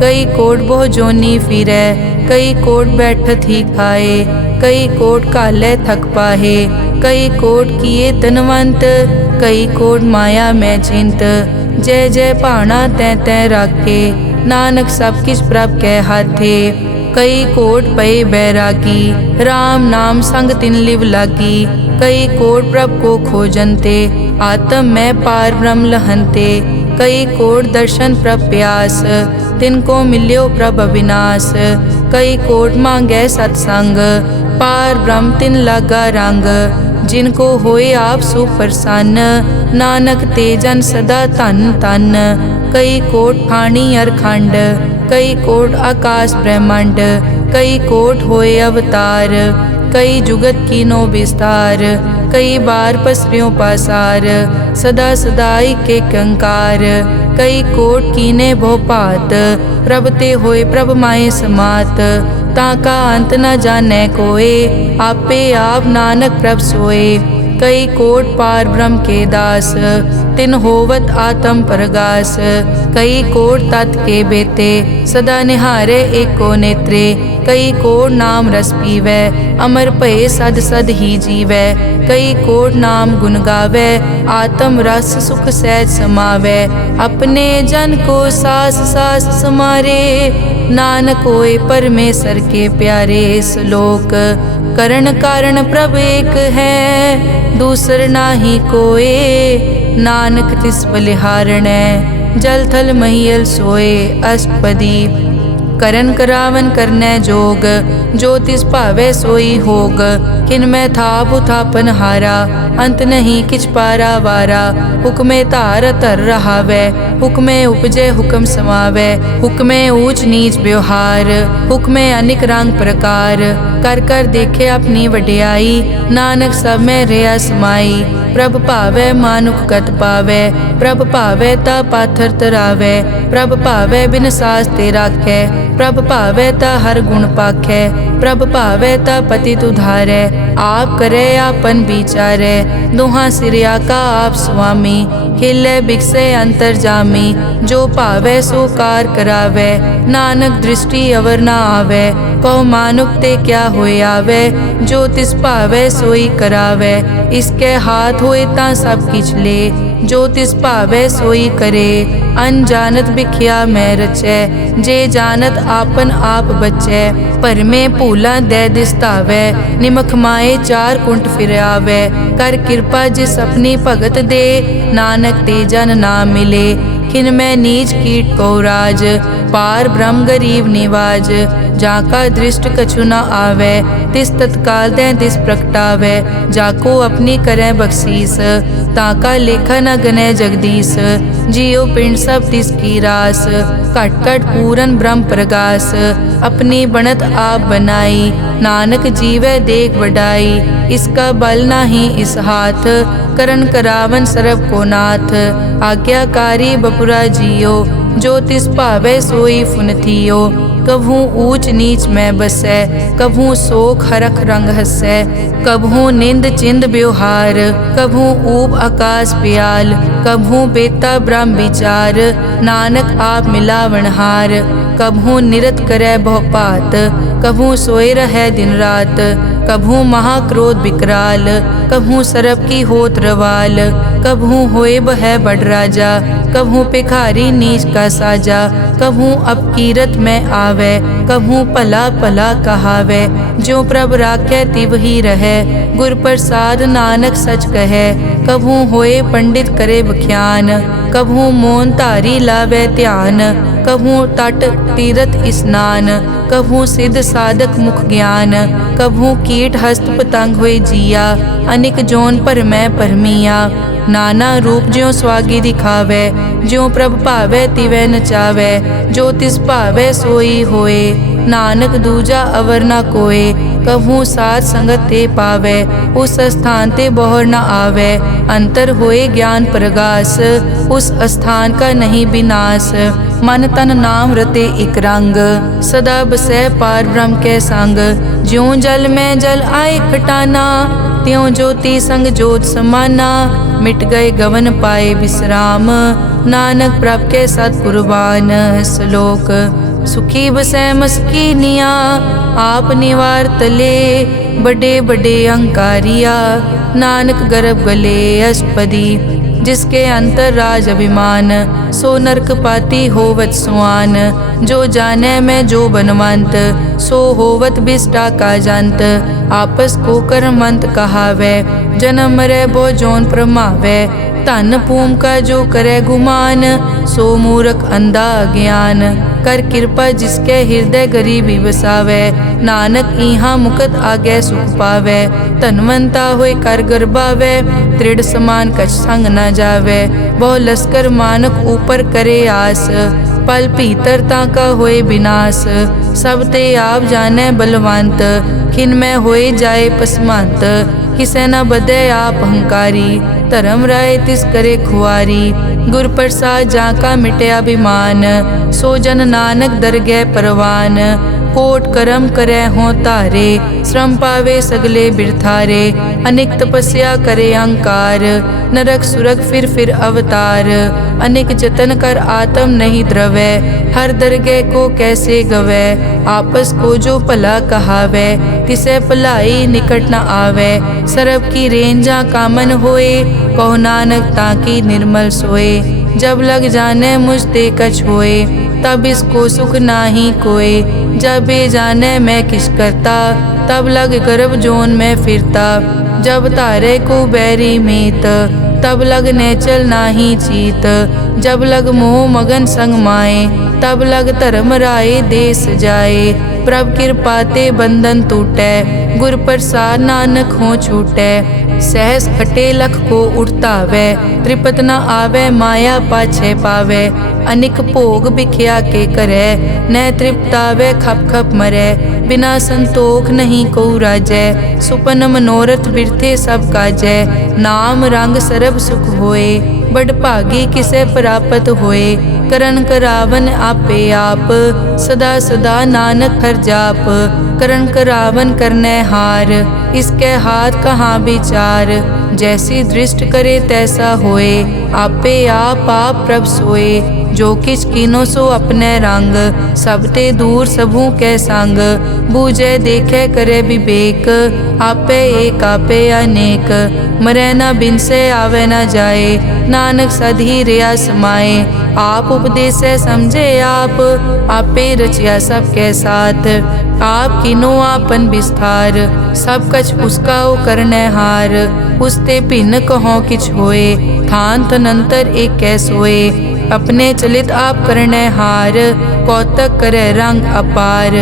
कई कोट बहु जोनी फिरै। कई कोट बैठत ही खाए, कई कोट कालै थक पाहे। कई कोट किए धनवंत, कई कोट माया में चिंत। जय जय भाना तै तै राखे, नानक सब किछ प्रभ कै हाथे। कई कोट पए बैरागी, राम नाम संग तिन लिव लागी। कई कोट प्रभ को खोजनते, आत्म में पार ब्रह्म लहनते। कई कोट दर्शन प्रभ प्यास, तिनको मिल्यो प्रभ अविनाश। कई कोट मांगै सतसंग, पार ब्रह्म तिन लागा रंग। जिनको होए आप सुप्रसन्न, नानक ते जन सदा धन धन। कई कोट ठाणी अरखंड, कई कोट आकाश ब्रह्मांड। कई कोट होए अवतार, कई जुगत कीनो विस्तार। कई बार पसर्यो पासार, सदा सदाई के कंकार। कई कोट कीने भो भात, प्रभ ते होए प्रभ माए समात। ताका अंत न जाने कोए, आपे आप नानक प्रभ सोए। कई कोट पार ब्रह्म के दास, तिन होवत आत्म परगास। कई कोट तत् के बेते, सदा निहारे एको नेत्रे। कई कोट नाम रस पीवै, अमर भये सद सद ही जीवै। कई कोट नाम गुण गावै, आत्म रस सुख सहज समावै। अपने जन को सास सास समारे, नानक होए परमेश्वर के प्यारे। श्लोक करण कारण प्रभ एक है, दूसर नाही कोए। नानक तिस बलिहारणै, जल थल महियल सोए। अष्टपदी करन करावन करनै जोग, जो तिस भावै सोई होग। किनमै थाप उथापन हारा, अंत नहीं किछ पारा वारा। हुक्मे धार धर रहावै, हुक्मे उपजै हुक्म समावै। हुक्मे ऊंच नीच व्यवहार, हुक्मे अनिक रंग प्रकार। कर कर देखे अपनी वड्याई, नानक सब में रहा समाई। प्रभ भावै मानुख गत पावै, प्रभ भावै ता पाथर तरावै। प्रभ भावै बिन सास ते राखै, प्रभ भावै ता हर गुण पाखै। प्रभ भावै ता पतित उधारै, आप करे आपन विचारै। दोहां सिरिया का आप स्वामी, खिलै बिकसै अंतर जामी। जो भावै सो कार करावै, नानक दृष्टि अवर ना आवै। कहो मानुख ते क्या होए आवे, जो तिस भावै सोई करावै। इसके हाथ होए तां सब किछ ले, जो तिस भावै सोई करे। अनजानत बिख्या मैं रचै, जे जानत आपन आप बचै। भरमे भूला दै दिसतावै, निमख माए चार कुंट फिर आवै। कर कृपा जिस अपनी भगत दे, नानक ते जन ना मिले। खिन में नीच कीट को राज, पार ब्रह्म गरीब निवाज। जाका दृष्ट कछु न आवे, तिस तत्काल दें तिस प्रगटावे। जाको अपनी करें बख्शीस, ताका लेखा न गने जगदीश। जियो पिंड सब तिस की रास, कट कट पूरन ब्रह्म प्रगास। अपनी बनत आप बनाई, नानक जीवे देख वडाई। इसका बल नाही इस हाथ, करन करावन सरब को नाथ। आज्ञाकारी बपुरा जियो, जो तिस भावे सोई फुन थियो। कभू ऊंच नीच में बसै, कभू शोक हरख रंग हसै। कभू निंद चिंद व्यवहार, कभू ऊब आकाश प्याल। कभू बेता ब्रह्म विचार, नानक आप मिलावनहार। कभू निरत करे बहु पात, कभू सोए रहे दिन रात। कभू महाक्रोध विकराल, कभू सरब की होत रवाल। कभू होए बह बड़ राजा, कभू भिखारी नीच का साजा। कभू अपकीरत में आवे, कभू भला भला कहावे। ज्यों प्रभ राखै तिव ही रहै, गुर प्रसाद नानक सच कहे। कभू होए पंडित करे बख्यान, कभू मौन धारी लावे ध्यान, कभू तट तीरथ स्नान, कभू सिद्ध साधक मुख ज्ञान, कभू कीट हस्त पतंग होए जिया, अनिक जोन पर मैं परमिया। नाना रूप ज्यों स्वागी दिखावे, ज्यों प्रभ भावे तिवै नचावे, जो तिस भावे सोई होए, नानक दूजा अवर न कोय। कभू साध संगत ते पावे, उस स्थान ते बोहर न आवे, अंतर होए ज्ञान प्रगास, उस स्थान का नहीं विनाश। मन तन नाम रते एक रंग, सदा बसै पार ब्रह्म के संग, ज्यों जल में जल आए खटाना, त्यों ज्योति संग जोत समाना, मिट गए गवन पाए विश्राम, नानक प्रभ के सतकुर्बान। श्लोक सुखी बसै मस्कीनिया, आप निवार तले, बड़े बड़े अहंकारिया, नानक गर्भ गले अष्टपदी, जिसके अंतर राज अभिमान, सो नरक पाती होवत सुआन, जो जाने में जो बनवंत, सो होवत बिष्टा का जंत, आपस को कर्मंत कहावे, जन्म मरे बो जोन प्रमावे, धन भूम का जो करे गुमान, सो मूर्ख अंधा ज्ञान, कर कृपा जिसके हृदय गरीबी बसावे, नानक इहाँ मुकत आगे सुख पावे, धनवंता होए कर गर्भावे, दृढ़ समान कछ संग न जावे, बहु लश्कर मानक ऊपर करे आस, पल भीतर ताका होए विनाश, सब ते आप जाने बलवंत, खिन में होए जाए पसमंत, किसे न बदे आप अहंकारी, धर्म राय तिस करे खुआरी, गुर प्रसाद जाका मिटे अभिमान, सो जन नानक दरगह परवान, कोट कर्म करे हों तारे, श्रम पावे सगले बिरथारे, अनेक तपस्या करे अहंकार, नरक सुरग फिर अवतार, अनेक जतन कर आत्म नहीं द्रवे, हर दरगह को कैसे गवे, आपस को जो भला कहावे, तिसे भलाई निकट न आवे, सरब की रेंजा कामन होए, कहो नानक ताकि निर्मल सोए, जब लग जाने मुझ ते कछ होए, तब इसको सुख नाही कोय, जब ये जाने मैं किस करता, तब लग गर्भ जोन में फिरता, जब तारे को बैरी मीत, तब लग नेचल नाही चीत, जब लग मोह मगन संग माए, तब लग धर्म राय देश जाए, प्रभ कृपा ते बंधन टूटे, गुर प्रसाद नानक हो छूटे, सहस खटे लख को उठतावे, त्रिपत न आवे माया पाछे पावे, अनिक भोग बिख्या के करे, न तृप्तावे खप खप मरे, बिना संतोख नहीं को राजै, सुपन मनोरथ बिरथे सब काजै, नाम रंग सरब सुख होए, बड़ भागी किसे प्राप्त होए, करन करावन आपे आप, सदा सदा नानक हर जाप, करन करावन करने हार, इसके हाथ कहाँ विचार, जैसी दृष्ट करे तैसा होए, आपे आप प्रभ सोए, जो किछ कीनो सो अपने रंग, सब ते दूर सबू के संग, बूझे देखे करे विवेक, आपे एक आपे अनेक, मरे न बिन से आवे न जाए, नानक सधी रिया समाए, आप उपदेश समझे आप, आपे रचिया सबके साथ, आप किनो आपन विस्तार, सब कछ उसका ओ करने हार, उसते भिन्न कहो किछ होए, थान तनंतर एक कैस होए, अपने चलित आप करने हार, कौतक करे रंग अपार,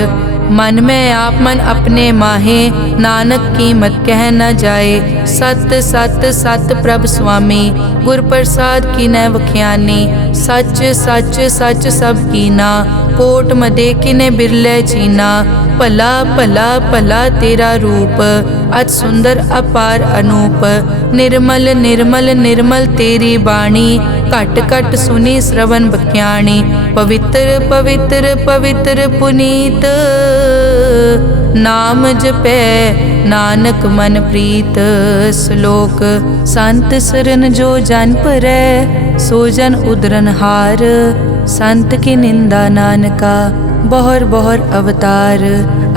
मन में आप मन अपने माहे, नानक कीमत कह न जाए, सत सत सत प्रभ स्वामी, गुर प्रसाद की न वख्यानी, सच सच सच सब कीना, कोट मदे किने बिरले चीना, भला भला भला तेरा रूप, अति सुंदर अपार अनूप, निर्मल निर्मल निर्मल तेरी बाणी, घट घट सुनी श्रवण बख्याणी, पवित्र पवित्र पवित्र पुनीत, नाम जपै नानक मन प्रीत। श्लोक संत सरन जो जन परै, सो जन उदरन हार, संत की निंदा नानका, बहर बहर अवतार।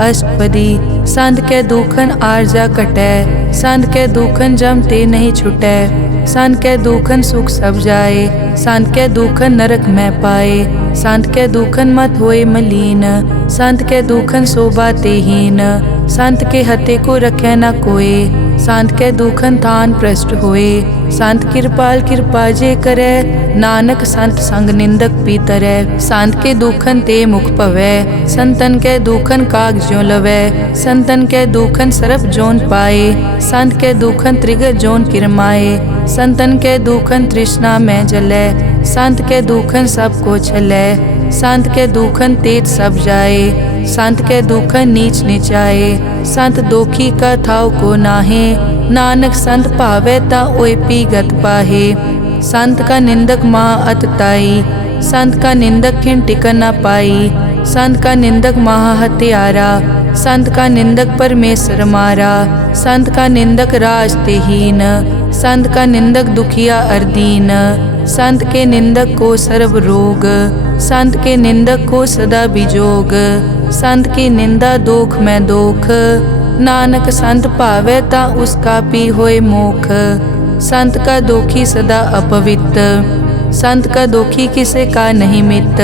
अष्टपदी संत के दुखन आरजा कटै, संत के दुखन जम ते नहीं छुटै, संत के दुखन सुख सब जाए, संत के दुखन नरक में पाए, संत के दुखन मत होए मलीन, संत के दुखन शोभा ते हीन, संत के हते को रखे न कोय। संत के दुखन थान प्रष्ट होए। संत कृपाल कृपा जे करे, नानक संत संग निंदक पीतरै। संत के दुखन ते मुख पवै, संतन के दुखन काग ज्यों लवै। संतन के दुखन सरप जोन पाए, संत के दुखन त्रिगर जोन किरमाए। संतन के दुखन तृष्णा में जलै, संत के दुखन सब को छलै। संत के दुखन तेज सब जाए, संत के दुखन नीच नीचाए। संत दोखी का थाव को नाहे, नानक संत भावै ता ओय पीगत पाहे। संत का निंदक महा अतताई, संत का निंदक खिन टिकन न पाई। संत का निंदक महा हत्यारा, संत का निंदक परमेश्वर मारा। संत का निंदक राज ते हीन, संत का निंदक दुखिया अरदीन। संत के निंदक को सर्व रोग, संत के निंदक को सदा बिजोग। संत की निंदा दोख में दोख, नानक संत भावै ता उसका पी होए मोख। संत का दोखी सदा अपवित्र, संत का दोखी किसे का नहीं मित।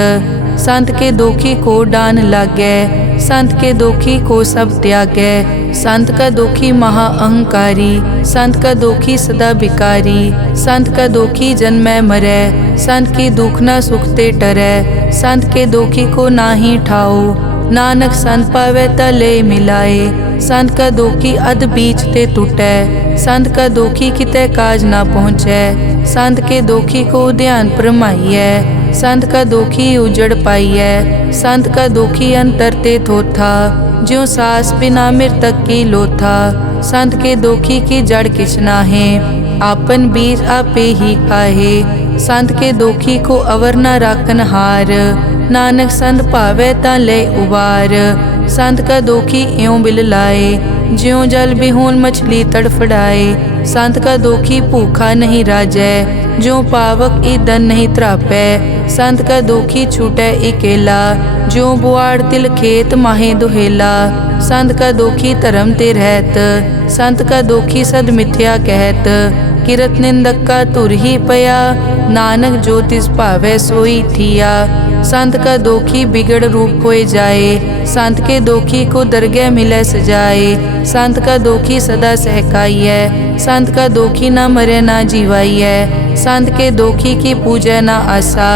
संत के दोखी को डान लागै, संत के दोखी को सब त्यागै। संत का दोखी महा अहंकारी, संत का दोखी सदा बिकारी। संत का दोखी जन्मै मरै, संत की दुख न सुखते टरै। संत के दोखी को नाही ठाओ, नानक संत पावै ता ले मिलाए। संत का दोखी अध बीच ते टूटै, संत का दोखी कितै काज ना पहुँचै। संत के दोखी को ध्यान परमाइयै, संत का दोखी उजड़ पाइयै। संत का दोखी अंतर ते थोथा, ज्यों सास बिना मृतक की लोथा। संत के दोखी की जड़ किछ नाहे, आपन बीज आपे ही खाहे। संत के दोखी को अवर न राखन हार, नानक संत भावै ता ले उबार। संत का दोखी इयों बिल लाए, ज्यों जल बिहून मछली तड़फड़ाए। संत का दोखी भूखा नहीं राजै, ज्यों पावक ईंधन नहीं त्रापै। संत का दोखी छूटै इकेला, ज्यों बुआड़ तिल खेत माहे दुहेला। संत का दोखी धर्म ते रहत, संत का दोखी सद मिथ्या कहत। किरत निंदक का तुर ही पया, नानक जो तिस भावै सोई थिया। संत का दोखी बिगड़ रूप होए जाए, संत के दोखी को दरगह मिलै सजाए। संत का दोखी सदा सहकाइयै, संत का दोखी ना मरे ना जीवाइयै। संत के दोखी की पूजै ना आसा,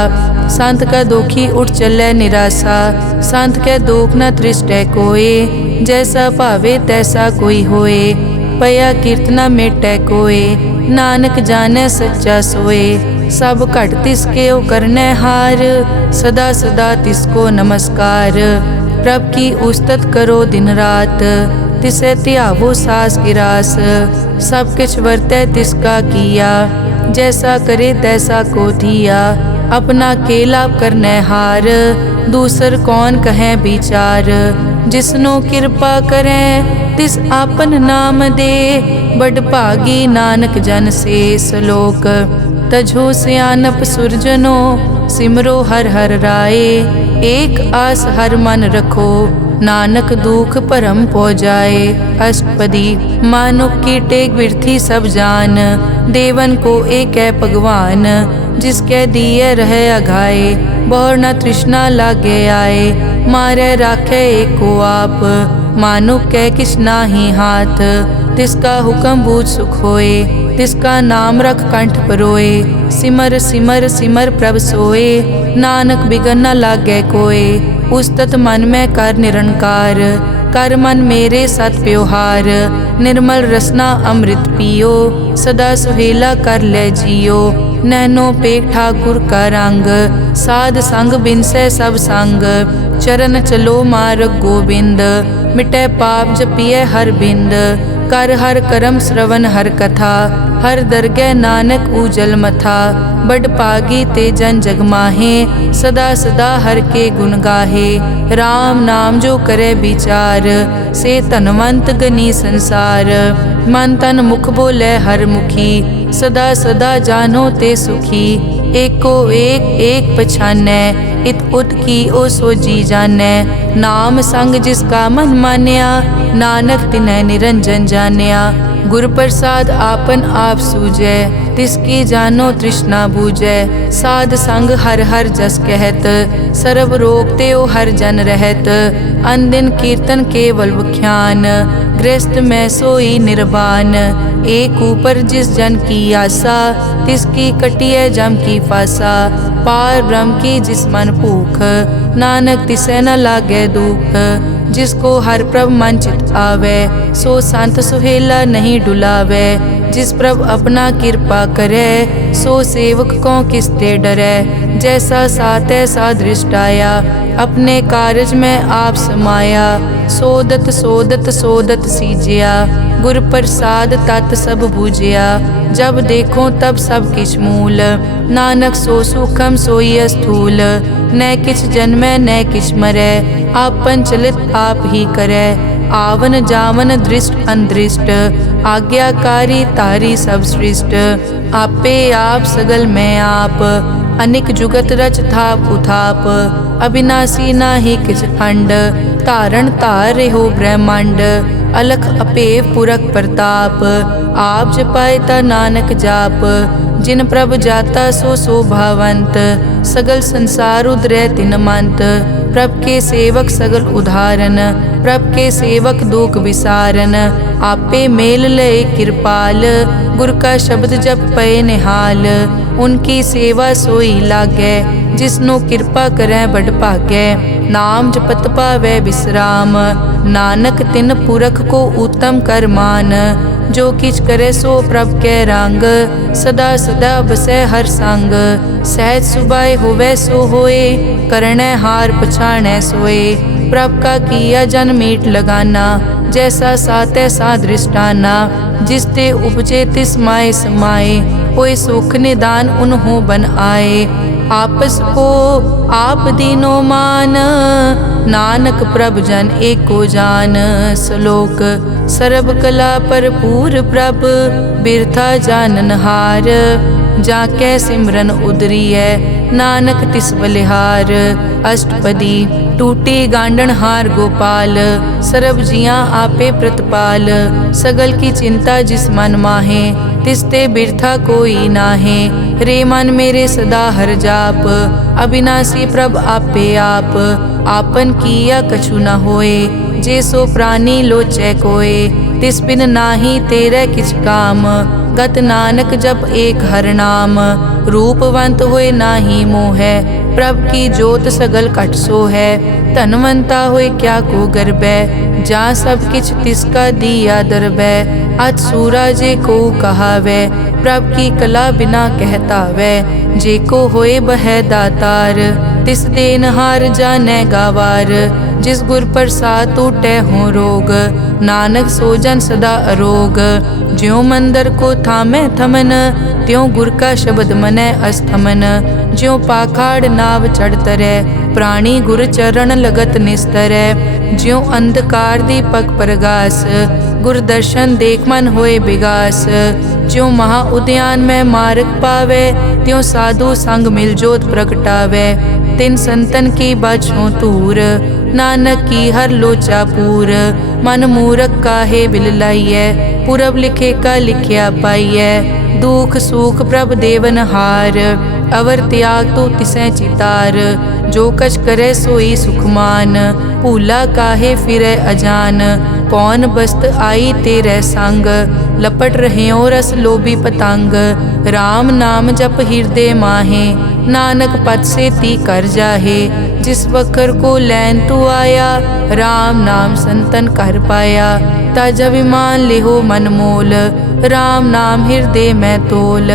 संत का दोखी उठ चलै निराशा। संत के दोख न तृष्टै कोय, जैसा भावे तैसा कोई होए। पया कीर्तना मेटै कोय, नानक जानै सच्चा सोए। सब घट तिसके ओ करनै हार, सदा सदा तिसको नमस्कार। प्रभ की उस्तत करो दिन रात, तिसे त्यावो सास गिरास। सब किछ वर्तै तिसका किया, जैसा करे तैसा को दिया। अपना केला करनै हार, दूसर कौन कहे विचार। जिसनो कृपा करें तिस आपन नाम दे, बड़ भागी नानक जन से सलोक। तजो सियानप सुरजनो, सिमरो हर हर राए। एक आस हर मन रखो, नानक दुख परम पो जाए। अष्टपदी मानुक की टेक बिरथी सब जान, देवन को एक है भगवान। जिसके दिए रहे अघाए, बहुर न तृष्णा लागे आए। मारे राखे एको आप, मानुक कै किछ नाही हाथ। तिसका हुक्म बूझ सुख होए, तिसका नाम रख कंठ परोए। सिमर सिमर सिमर प्रभ सोए, नानक बिगन न लागै कोय। उस्तत मन में कर निरंकार, कर मन मेरे सत व्यवहार। निर्मल रसना अमृत पियो, सदा सुहेला कर ले जियो। नैनो पेख ठाकुर का रंग, साध संग बिनसै सब संग। चरण चलो मार्ग गोबिंद, मिटै पाप जपिए हर बिंद। कर हर करम श्रवण हर कथा, हर दरगह नानक उजल मथा। बड़ पागी ते जन जग माहे, सदा सदा हर के गुण गाहे। राम नाम जो करे विचार, से धनवंत गनी संसार। मन तन मुख बोले हर मुखी, सदा सदा जानो ते सुखी। एको एक एक पछानै, इत उत की ओ सो जी जानै। नाम संग जिसका मन मान्या, नानक तिन्है निरंजन जान्या। गुर प्रसाद आपन आप सूझै, तिसकी जानो तृष्णा बूझै। साध संग हर हर जस कहत, सर्व रोग त्यो हर जन रहत। अनदिन कीर्तन केवल बख्यान, गृहस्थ में सोई निर्वाण। एक ऊपर जिस जन की आशा, तिसकी कटिय जम की फासा। पार ब्रह्म की जिस मन भूख, नानक तिसै न लागे दुख। जिसको हर प्रभ मन चित आवे, सो संत सुहेला नहीं डुलावे। जिस प्रभ अपना कृपा करे, सो सेवक को किसते डरे। जैसा सात ऐसा दृष्टाया, अपने कारज में आप समाया। सोदत सोदत सोदत सीजिया, गुर प्रसाद तत् सब बूझिया। जब देखो तब सब किछ मूल, नानक सो सूखम सोई स्थूल। न किछ जन्मै न किछ मरै, आपन चलित आप ही करै। आवन जावन दृष्ट अनदृष्ट, आज्ञाकारी तारी सब सृष्ट। आपे आप सगल में आप, अनिक जुगत रच थाप उथाप। अविनाशी नाहि किछ खंड, धारण धार रेहो ब्रह्मांड। अलख अपेव पुरख प्रताप, आप जपाए ता नानक जाप। जिन प्रभ जाता सो शोभावंत, सगल संसार उदरै तिन मंत। प्रभ के सेवक सगल उदाहरण, प्रभ के सेवक दुख विसारन। आपे मेल लय कृपाल, गुर का शब्द जप पए निहाल। उनकी सेवा सोई लागै, जिसनो कृपा करै बड़ भागै। नाम जपत पावै विश्राम, नानक तिन पुरख को उत्तम कर मान। जो किछ करे सो प्रभ कै रंग, सदा सदा बसै हर संग। सहज सुभाए होवै सो होए, करनै हार पछाणै सोए। प्रभ का किया जन मीठ लगाना, जैसा सात ऐसा दृष्टाना। जिसते उपजे तिस माए समाए, होए सुख निदान उन्हों बन आए। आपस को आप दीनो मान, नानक प्रभ जन एको जान। श्लोक सर्ब कला भरपूर प्रभ, बिरथा जानन हार। जाकै सिमरन उदरियै, नानक तिस बलिहार। अष्टपदी टूटी गांडन हार गोपाल, सर्ब जियां आपे प्रतिपाल। सगल की चिंता जिस मन माहे, तिसते बिरथा कोई नाहे। रे मन मेरे सदा हर जाप, अविनाशी प्रभ आपे आप। आपन किया कछु न होए, जे सो प्राणी लोचै कोय। तिस बिन नाही तेरे किछ काम, गत नानक जप एक हर नाम। रूपवंत होए नाही मोहै, प्रभ की जोत सगल कट सो है। धनवंता होए क्या को गर्बै, जा सब किछ तिसका दिया दरबै। अत सूरा जे को कहावै, प्रभ की कला बिना कहतावै। जे को होए बह दातार, तिस देनहार जानै गावार। जिस गुर प्रसाद टूटै हो रोग, नानक सो जन सदा अरोग। ज्यों मंदिर को थामै थमन, त्यों गुर का शब्द मनै अस्थमन। ज्यों पाखाड़ नाव चढ़ तरै, प्राणी गुर चरण लगत निस्तरै। ज्यों अंधकार दीपक प्रगास, गुर दर्शन देख मन होए विगास। ज्यों महा उद्यान में मार्ग पावे, त्यों साधु संग मिल जोत प्रगटावे। तिन संतन की बाछों तूर, नानक की हर लोचा पूर। मन मूरख काहे बिल लाइयै, पुरब लिखे का लिखिया पाइयै। दुख सुख प्रभ देवन हार, अवर त्याग तो तिसै चितार। जो कछ करे सोई सुखमान, भूला काहे फिरै अजान। कौन बस्त आई तेरे संग, लपट रहे रस लोभी पतंग। राम नाम जप हृदय माहे, नानक पद से ती कर जाहे। जिस वखर को लैन तू आया, राम नाम संतन कर पाया। तज अभिमान लेहो मन मोल, राम नाम हृदय में तोल।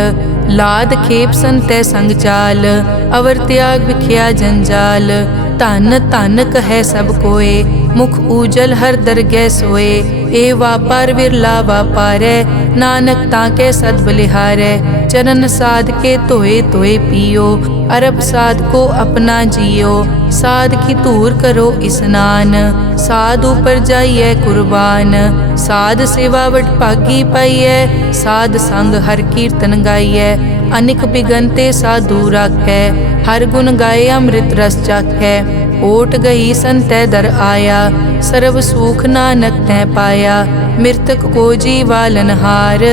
लाद खेप संतै संग चाल, अवर त्याग बिखिया जंजाल। धन धन कहे सब कोय, मुख ऊजल हर दरगह सोए। ए वापार विरला वापारै, नानक ताके सद बलिहारै। चरण साध के धोए धोए पियो, अरब साध को अपना जियो। साध की धूर करो स्नान, साध ऊपर जाइए कुर्बान। साध सेवा वड भागी पाइयै, साध संग हर कीर्तन गाइयै। अनिक बिगनते साधु राखै, हर गुण गाए अमृत रस चाखै। ओट गई संतै दर आया, सर्व सुख नानक तै पाया। मृतक को जीवालनहार,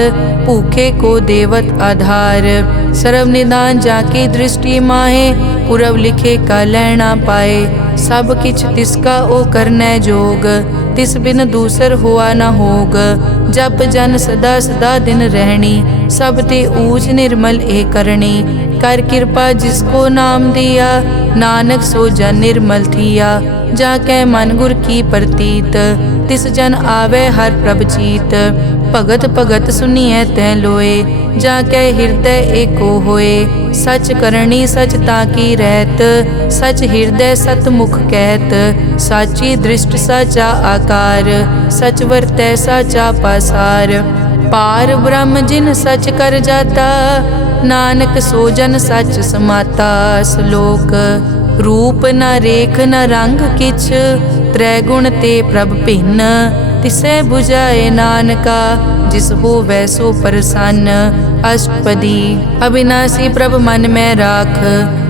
भूखे को देवत आधार। सर्व निदान जाकी दृष्टि माहे, पुरब लिखे का लैना पाए। सब किछ तिसका ओ करनै जोग, तिस बिन दूसर हुआ न होग। जप जन सदा सदा दिन रहनी, सब ते ऊच निर्मल ए करनी। कर कृपा जिसको नाम दिया, नानक सो जन निर्मल थिया। जाकै मन गुर की प्रतीत, तिस जन आवे हर प्रभ चीत। भगत भगत सुनिए तै लोए, जाकै हृदय एको होए। सच करनी सच ताकी रहत, सच हृदय सतमुख कहत। साची दृष्ट साचा आकार, सच वरतै साचा पासार। पार ब्रह्म जिन सच कर जाता, नानक सो जन सच समाता। श्लोक रूप न रेख न रंग किछ, त्रै गुण ते प्रभ भिन्न। तिसै बुझाए नानका, जिस होवै सो प्रसन्न। अष्टपदी अविनाशी प्रभ मन में राख,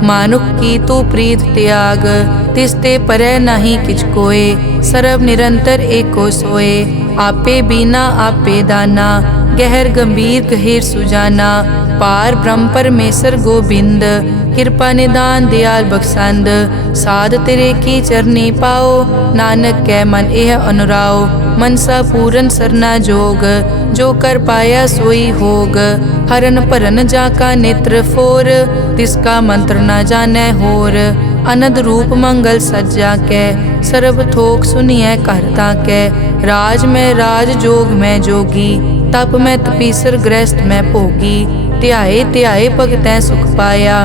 मानुख की तू प्रीत त्याग। तिस ते परै नहीं किछ कोय, सर्व निरंतर एको सोए। आपे बीना आपे दाना, गहर गंभीर गहीर सुजाना। पार ब्रह्म परमेश्वर गोबिंद, कृपा निदान दयाल बख्शंद। साध तेरे की चरनी पाओ, नानक कै मन एह अनुराओ। मनसा पूरन सरना जोग, जो कर पाया सोई होग। हरन भरन जाका नेत्र फोर, तिसका मंत्र न जानै होर। अनद रूप मंगल सज्जा कै, सर्व थोक सुनिए कर ताकै। राज में राज जोग में जोगी, तप में तपीसर गृहस्थ में भोगी। ध्याए ध्याए भगतै सुख पाया,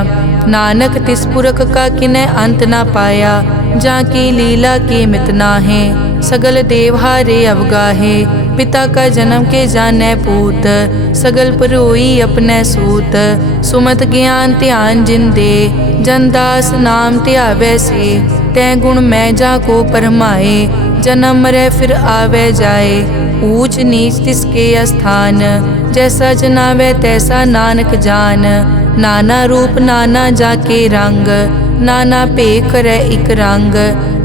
नानक तिस पुरख का किनै अंत ना पाया। जाकी लीला की मित नाहे, सगल देव हारे अवगाहे। पिता का जन्म के जानै पूत, सगल परोई अपने सूत। सुमत ज्ञान ध्यान जिन दे, जनदास नाम ध्यावै से। तै गुण मैं जाको परमाए, जन्म मरै फिर आवे जाए। ऊच नीच तिसके अस्थान, जैसा जनावै तैसा नानक जान। नाना रूप नाना जाके रंग, नाना भेख करै इक रंग।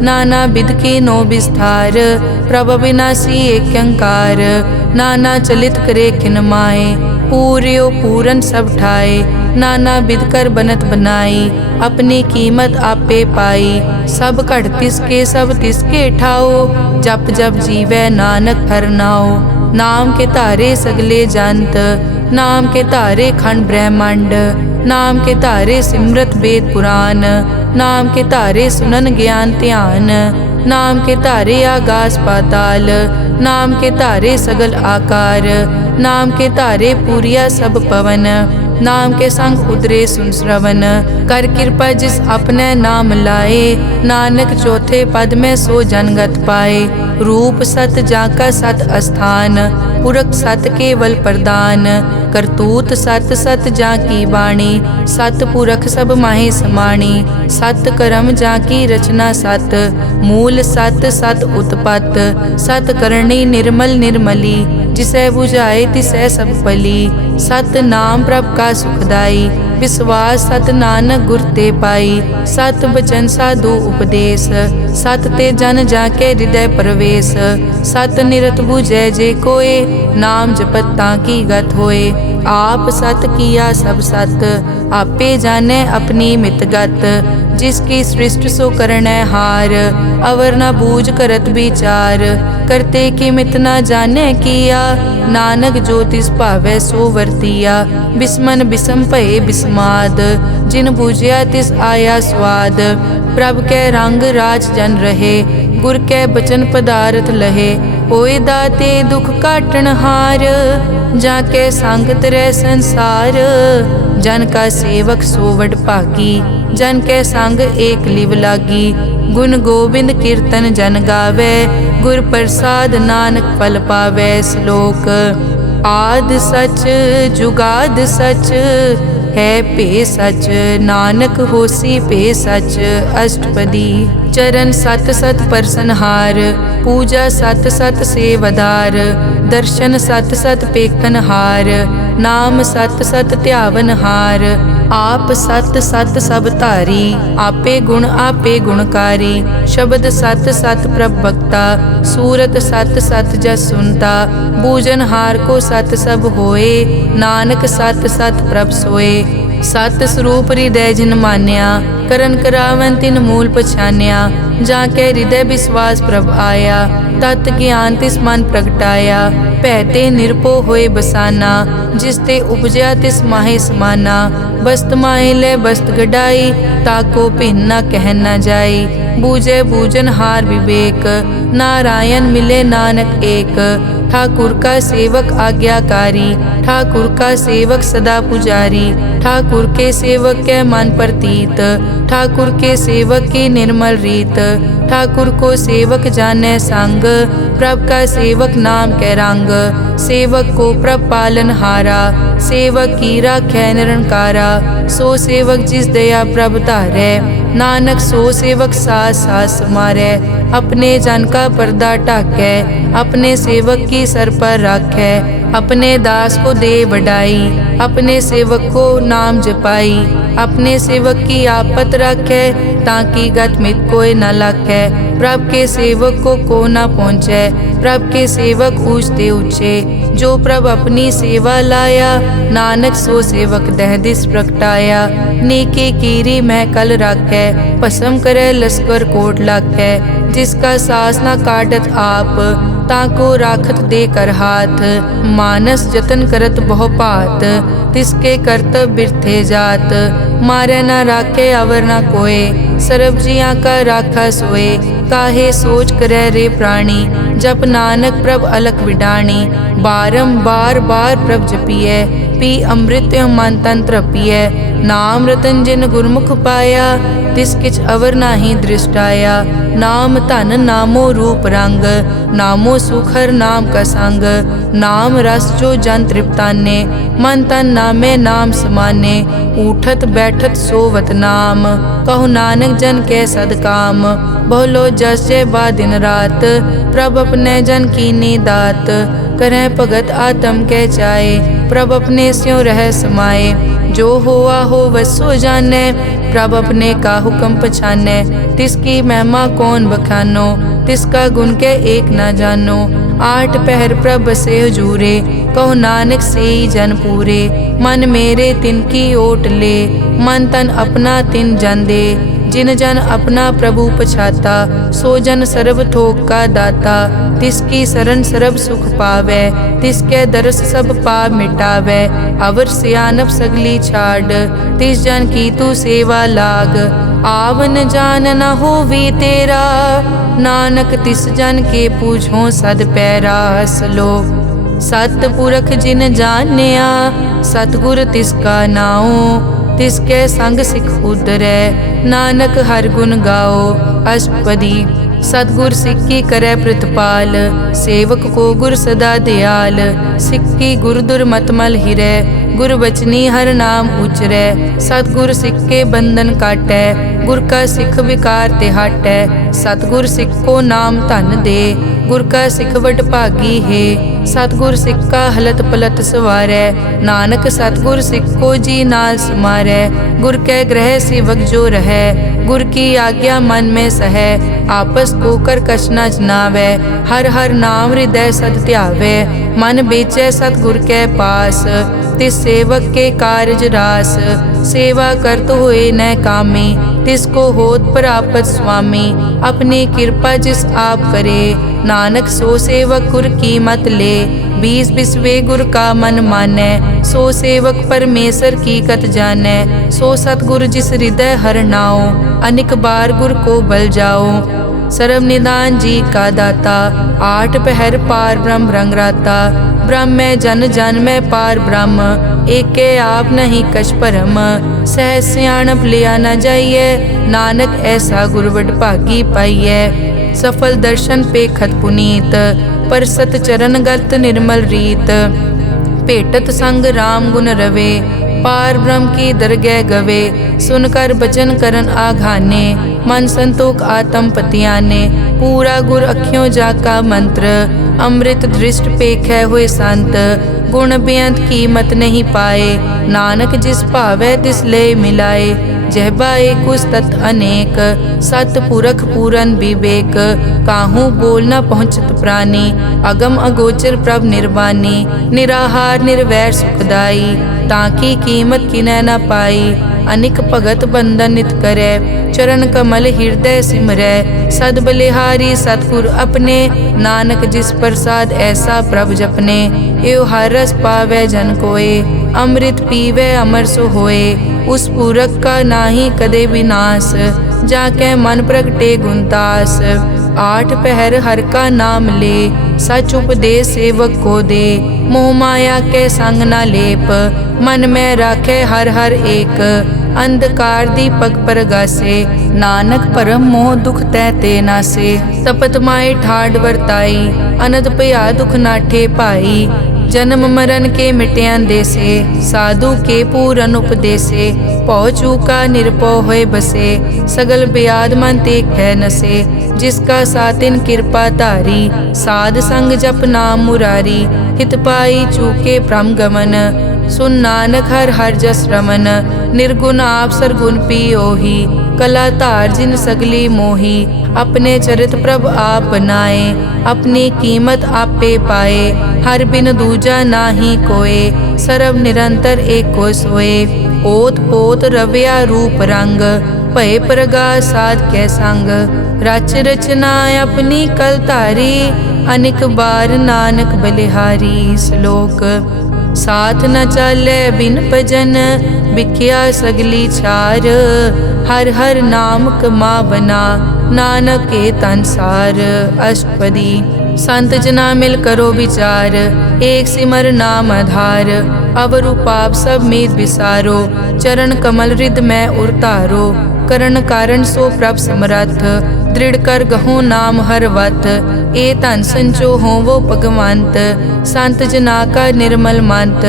नाना बिध के नो विस्तार, प्रभ अविनाशी एक अंकार। नाना चलित करे खिन माए, पूर्यो पूरन सब ठाए। नाना बिध कर बनत बनाई, अपनी कीमत आपे पाई। सब घट तिसके सब तिसके ठाओ, जप जप जीवै नानक हर नाओ। नाम के धारे सगले जंत, नाम के धारे खंड ब्रह्मांड। नाम के धारे सिमरत वेद पुराण, नाम के धारे सुनन ज्ञान ध्यान। नाम के धारे आगास पाताल, नाम के धारे सगल आकार। नाम के धारे पूरिया सब पवन, नाम के संग उतरे सुन श्रवण। कर कृपा जिस अपने नाम लाए, नानक चौथे पद में सो जनगत पाए। रूप सत जाका सत अस्थान, पुरख सत केवल प्रदान। करतूत सत सत जाकी वाणी, सत पुरख सब माहे समाणी। सत कर्म जाकी रचना सत, मूल सत सत उत्पत। सत करणी निर्मल निर्मली, जिसै बुझाए तिसै सब पली। सत नाम प्रभ का सुखदाई, विश्वास सत नानक गुर ते पाई। सत बचन साधु उपदेश, सत ते जन जाके हृदय प्रवेश। सत निरत बुझै जे कोय, नाम जपत ताकी गत होए। आप सत किया सब सत, आपे जाने अपनी मितगत। जिसकी सृष्टि सो करनै हार, अवर न बूझ करत विचार। करते कि मित न जाने किया, नानक जो तिस भावै सो वर्तिया। बिस्मन बिसम भये बिस्माद, जिन बूझिया तिस आया स्वाद। प्रभ कै रंग राज जन रहे, गुर कै बचन पदारथ लहे। होए दाते दुख काटन हार, जाके संग तरै संसार। जन का सेवक सो वड भागी, जन कै संग एक लिव लागी। गुण गोबिंद कीर्तन जन गावे, गुर प्रसाद नानक फल पावे। श्लोक आद सच जुगाद सच, है पे सच, नानक होसी पे सच अष्टपदी। चरण सत सत परसनहार, पूजा सत सत सेवदार, दर्शन सत सत पेखनहार, नाम सत सत ध्यावनहार। आप सत सत सब धारी, आपे गुणकारी। शब्द सत सत प्रभ भक्ता, सूरत सत सत जस सुनता। बूझनहार को सत सब होए, नानक सत सत प्रभ सोए। सत स्वरूप हृदय जिन मान्या, करन करावन तिन मूल पछान्या। जाके हृदय विश्वास प्रभ आया, तत् ज्ञान तिस मन प्रगटाया। भैते निरपो होए बसाना, जिस ते उपजया तिस माहे समाना। बस्त माहे ले बस्त गडाई, ताको भिन्न न कह न जाई। बूझे बूझन हार विवेक, नारायण मिले नानक एक। ठाकुर का सेवक आज्ञाकारी, ठाकुर का सेवक सदा पुजारी। ठाकुर के सेवक के मन प्रतीत, ठाकुर के सेवक की निर्मल रीत। ठाकुर को सेवक जाने संग, प्रभ का सेवक नाम के रंग। सेवक को प्रभ पालन हारा, सेवक की राखै निरंकारा। सो सेवक जिस दया प्रभ धारै, नानक सो सेवक सास सास मारै। अपने जन का पर्दा ढाकै, अपने सेवक की सर पर राखै। अपने दास को दे बढ़ाई, अपने सेवक को नाम जपाई। अपने सेवक की आपत राखै, ताकि गत मित कोई न लाखै। प्रभ के सेवक को न पहुँचै, प्रभ के सेवक ऊंचते ऊंचे। जो प्रभ अपनी सेवा लाया, नानक सो सेवक दह दिस प्रगटाया। नेके कीरी मह कल राखै, भस्म करे लश्कर कोट लाखै। जिसका सास न काटत आप, ताको राखत दे कर हाथ। मानस जतन करत बहु पात, तिसके करतब बिरथे जात। मारे न राखे अवर न कोय, सर्ब जियां का राखा सोए। काहे सोच करे रे प्राणी, जप नानक प्रभ अलख विडाणी। बारंबार बार प्रभ जपिए, पी अमृत मन तन तृपिए। नाम रतन जिन गुरमुख पाया, तिस किछ अवर नाही दृष्टाया। नाम धन नामो रूप रंग, नामो सुखर नाम का संग। नाम रस जो जन तृप्ताने, मन तन नामे नाम समाने। उठत बैठत सोवत नाम, कहु नानक जन के सदकाम। बहुलो जस जय बा दिन रात, प्रभ अपने जन कीनी दात। करें भगत आत्म के चाए, प्रभ अपने स्यों रह समाए। जो होआ हो वसो जाने, प्रभ अपने का हुक्म पछाने। तिसकी महिमा कौन बखानो, तिसका गुण के एक न जानो। आठ पहर प्रभ बसे हजूरे, कहो नानक से जन पूरे। मन मेरे तिनकी ओट ले, मन तन अपना तिन जन दे। जिन जन अपना प्रभु पछाता, सो जन सर्ब थोक का दाता। तिसकी शरण सर्ब सुख पावे, तिसके दरस सब पाप मिटावे। अवर सियानप सगली छाड़, तिस जन की तू सेवा लाग। आवन जान न होवी तेरा, नानक तिस जन के पूछो सद पैरा। सलोक सतपुरख जिन जानिया, सतगुर तिसका नाओ। तिसके संग सिख उतरै, नानक हर गुण गाओ। अष्टपदी सतगुर सिक्की करे प्रतिपाल, सेवक को गुर सदा दयाल। सिक्की गुर दुर्मतमल हिरै, गुर बचनी हर नाम उचरै। सतगुर सिक्के बंधन काटै, गुर का सिख विकार ते हटै। सतगुर सिख को नाम धन दे, गुर का सिख वड भागी है। सतगुर सिख का हलत पलत सवारै, नानक सतगुर सिख को जी नाल समारै। गुर के ग्रह सेवक जो रहै, गुर की आज्ञा मन में सहै। आपस को कर कछ न जनावै, हर हर नाम हृदय सद ध्यावै। मन बेचै सतगुर के पास, तिस सेवक के कारज रास। सेवा करत होए न कामी, तिसको होत प्रापत स्वामी। अपनी कृपा जिस आप करे, नानक सो सेवक गुर की मत ले। बीस बिसवे गुर का मन मानै, सो सेवक परमेश्वर की कत जानै। सो सतगुर जिस हृदय हर नाओ, अनिक बार गुर को बल जाओ। सर्व निदान जी का दाता, आठ पहर पार ब्रह्म रंग राता। ब्रह्म में जन जन में पार ब्रह्म, एके आप नहीं कछ परम। सह सियाणप लिया न जाइए, नानक ऐसा गुरवड भागी पाइए। सफल दर्शन पेखत पुनीत, परसत चरण गत निर्मल रीत। भेटत संग राम गुण रवे, पार ब्रह्म की दरगह गवे, सुनकर बचन करन आघाने, मन संतोख आत्म पतियाने, पूरा गुर अखियों जाका मंत्र, अमृत दृष्ट पेखै हुए संत, गुण बेअंत कीमत नहीं पाए, नानक जिस भावै तिस ले मिलाए, जहबा एक उस्तत अनेक, सत पुरख पूरन विवेक, काहू बोल न पहुँचत प्राणी, अगम अगोचर प्रभ निर्वाणी, निराहार निर्वैर सुखदाई, ताकी कीमत किनै न पाई, अनिक भगत बंदन नित करै, चरण कमल हृदय सिमरै, सद बलिहारी सतगुर अपने, नानक जिस प्रसाद ऐसा प्रभ जपने, एव हर रस पावै जन कोय, अमृत पीवै अमर सो होए, उस पूरक का नाहि कदे विनाश, जाकै मन प्रगटे गुणतास, आठ पहर हर का नाम ले, सच उपदेश सेवक को दे, मोह माया के संग न लेप, मन में राखे हर हर एक, अंधकार दीपक परगासे, नानक परम मोह दुख तै ते नासे, तपत माए ठाड वर्ताई, अनद भया दुख नाठे पाई, जन्म मरण के मिट्यान देसे, साधु के पूरन उपदेसे, पौ चूका निरपौ होए बसे, सगल ब्याद मन देखै नसे, जिसका सातिन कृपा धारी, साध संग जप नाम मुरारी, हित पाई चूके भ्रम गमन, सुन नानक हर हर जस रमन, निर्गुण आप सरगुण पियोही, कला धार जिन सगली मोही, अपने चरित प्रभ आप बनाए, अपनी कीमत आपे पाए, हर बिन दूजा नाही कोय, सर्व निरंतर एको सोए, ओत पोत रव्या रूप रंग, भय प्रगास साध कै संग, रच रचना अपनी कल धारी, अनिक बार नानक बलिहारी। श्लोक साथ न चालै बिन भजन, बिख्या सगली छार, हर हर नाम कमावना, नानक के तन सार। अष्टपदी संत जना मिल करो विचार, एक सिमर नाम आधार, अवर उपाप सब मीत विसारो, चरण कमल हृद में उरतारो, करण कारण सो प्रभ समरथ, दृढ़ कर गहो नाम हर वत, ए धन संचो हो वो भगवंत, संत जना का निर्मल मंत,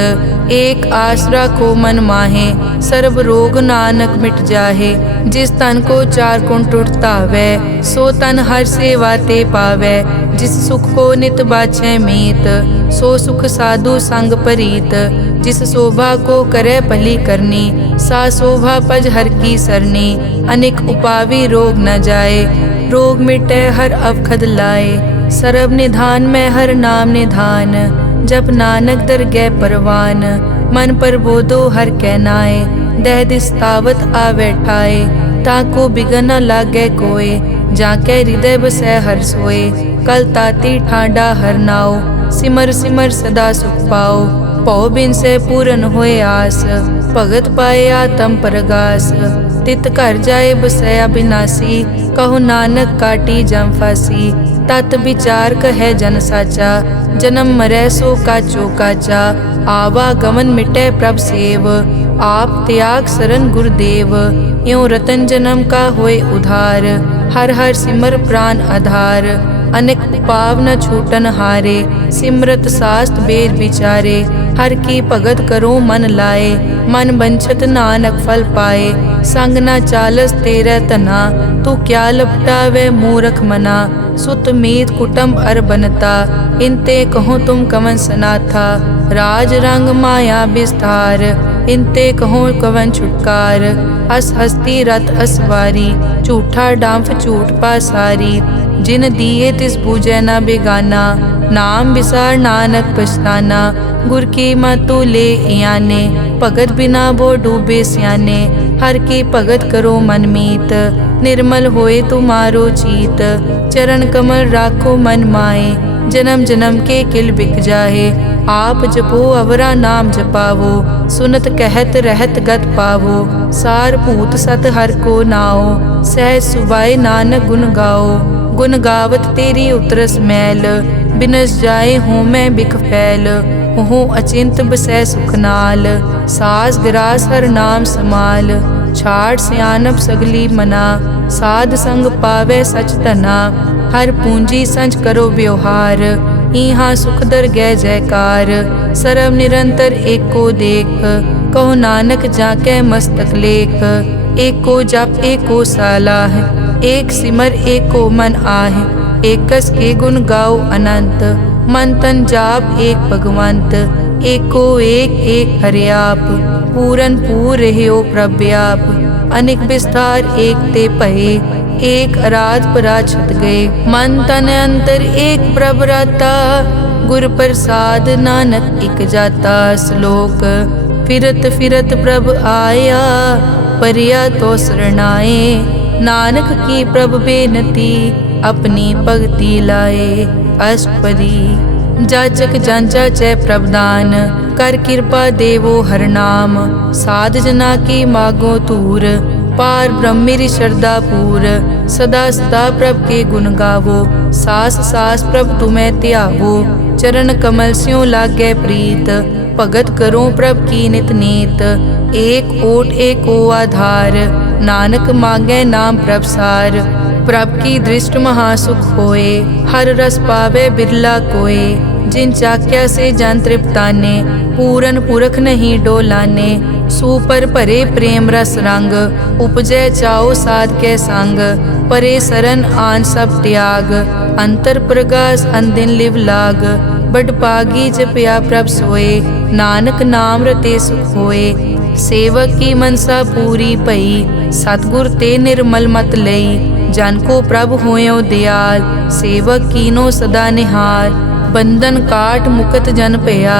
एक आसरा को मन माहे, सर्व रोग नानक मिट जाहे, जिस तन को चार कुण टूटता वै, सो तन हर सेवा ते पावै, जिस सुख को नित बाछै मीत, सो सुख साधु संग परीत, जिस शोभा को करे भली करनी, सा शोभा पज हर की सरनी, अनेक उपावी रोग न जाए, रोग मिटे हर अवखद लाए, सर्व निधान में हर नाम निधान, जप नानक दरगह परवान, मन पर बोधो हर कहनाए, दह दिस तावत आवे ठाए, ताको बिगन न लागे कोय, जाके हृदय बसै हर सोए, कल ताती ठाडा हर नाओ, सिमर सिमर सदा सुख पाओ, पौ बिन से पूरन होए आस, भगत पाए आत्म परगास, तित घर जाए बसया बिनासी, कहो नानक काटी जम फासी, तत विचार कहे जन साचा, जन्म मरै सो काचो काचा, आवागमन मिटे प्रभ सेव, आप त्याग सरन गुरुदेव, यों रतन जन्म का होए उधार, हर हर सिमर प्राण आधार, अनेक पाव न छूटन हारे, सिमरत शास्त्र वेद विचारे, हर की भगत करो मन लाए, मन बंछत नानक फल पाए, संग न चालस तेरा तना, तू क्या लपटावे मूरख मना, सुत मीत कुटुम्ब अर बनता, इनते कहो तुम कवन सनाथा, राज रंग माया विस्तार, इनते कहो कवन छुटकार, अस हस्ती रथ असवारी, झूठा डांफ झूठ पासारी, जिन दिए तिस पूजै न बेगाना, नाम विसार नानक पछताना, गुर की मतु ले याने, भगत बिना वो डूबे स्याने, हर की भगत करो मन मीत, निर्मल होए तुम्हारो चीत, चरण कमल राखो मन माए, जन्म जन्म के किल बिक जाहे, आप जपो अवरा नाम जपावो, सुनत कहत रहत गत पावो, सार भूत सत हर को नाओ, सहज सुबाए नानक गुण गाओ, गुण गावत तेरी उतरस मैल, बिनस जाए हूँ मैं बिख फैल, हूँ अचिंत बसै सुख नाल, सास गिरास हर नाम समाल, छाड़ सियानप सगली मना, साध संग पावे सच तना, हर पूंजी संच करो व्यवहार, इहाँ सुख दर गै जयकार, सर्व निरंतर एको देख, कहो नानक जाके मस्तक लेख। एको जप एको सालाह, एक सिमर एको मन आह। एकस के गुण गाओ अनंत, मन तन जाप एक भगवंत। एको एक एक हरियाप, पूरन पूर रहियो प्रव्याप। अनेक विस्तार एक ते पहे, एक अराध पराछत गए। मन तन अंतर एक प्रभ राता, गुर प्रसाद नानक इक जाता। श्लोक फिरत फिरत प्रभ आया, परिया तो शरणाए। नानक की प्रभ बेनती, अपनी भगति लाए। अष्टपदी जाचक जांचा चै प्रभदान, कर कृपा देवो हर नाम। साध जना की मागो तूर, पार ब्रह्मेरी श्रद्धा पूर। सदा सदा प्रभ के गुण गावो, सास सास प्रभ तुम्हें त्यावो। चरण कमल स्यों लागे प्रीत, भगत करो प्रभ की नित नीत। एक ओट एको आधार, नानक मांगे नाम प्रभ सार। प्रभ की दृष्ट महासुख होए, हर रस पावे बिरला कोय। जिन चाक्या से जन तृप्ताने, पूरन पुरख नहीं डोलाने। सुपर भरे प्रेम रस रंग, उपजय चाओ साध के संग। परे सरन आन सब त्याग, अंतर प्रगास अनदिन लिव लाग। बड़ पागी जपया प्रभ सोए, नानक नाम रते सुख होए। सेवक की मनसा पूरी पई, सतगुर ते निर्मल मत लई। जन को प्रभ होयो दयाल, सेवक कीनो सदा निहाल। बंधन काट मुकत जन पया,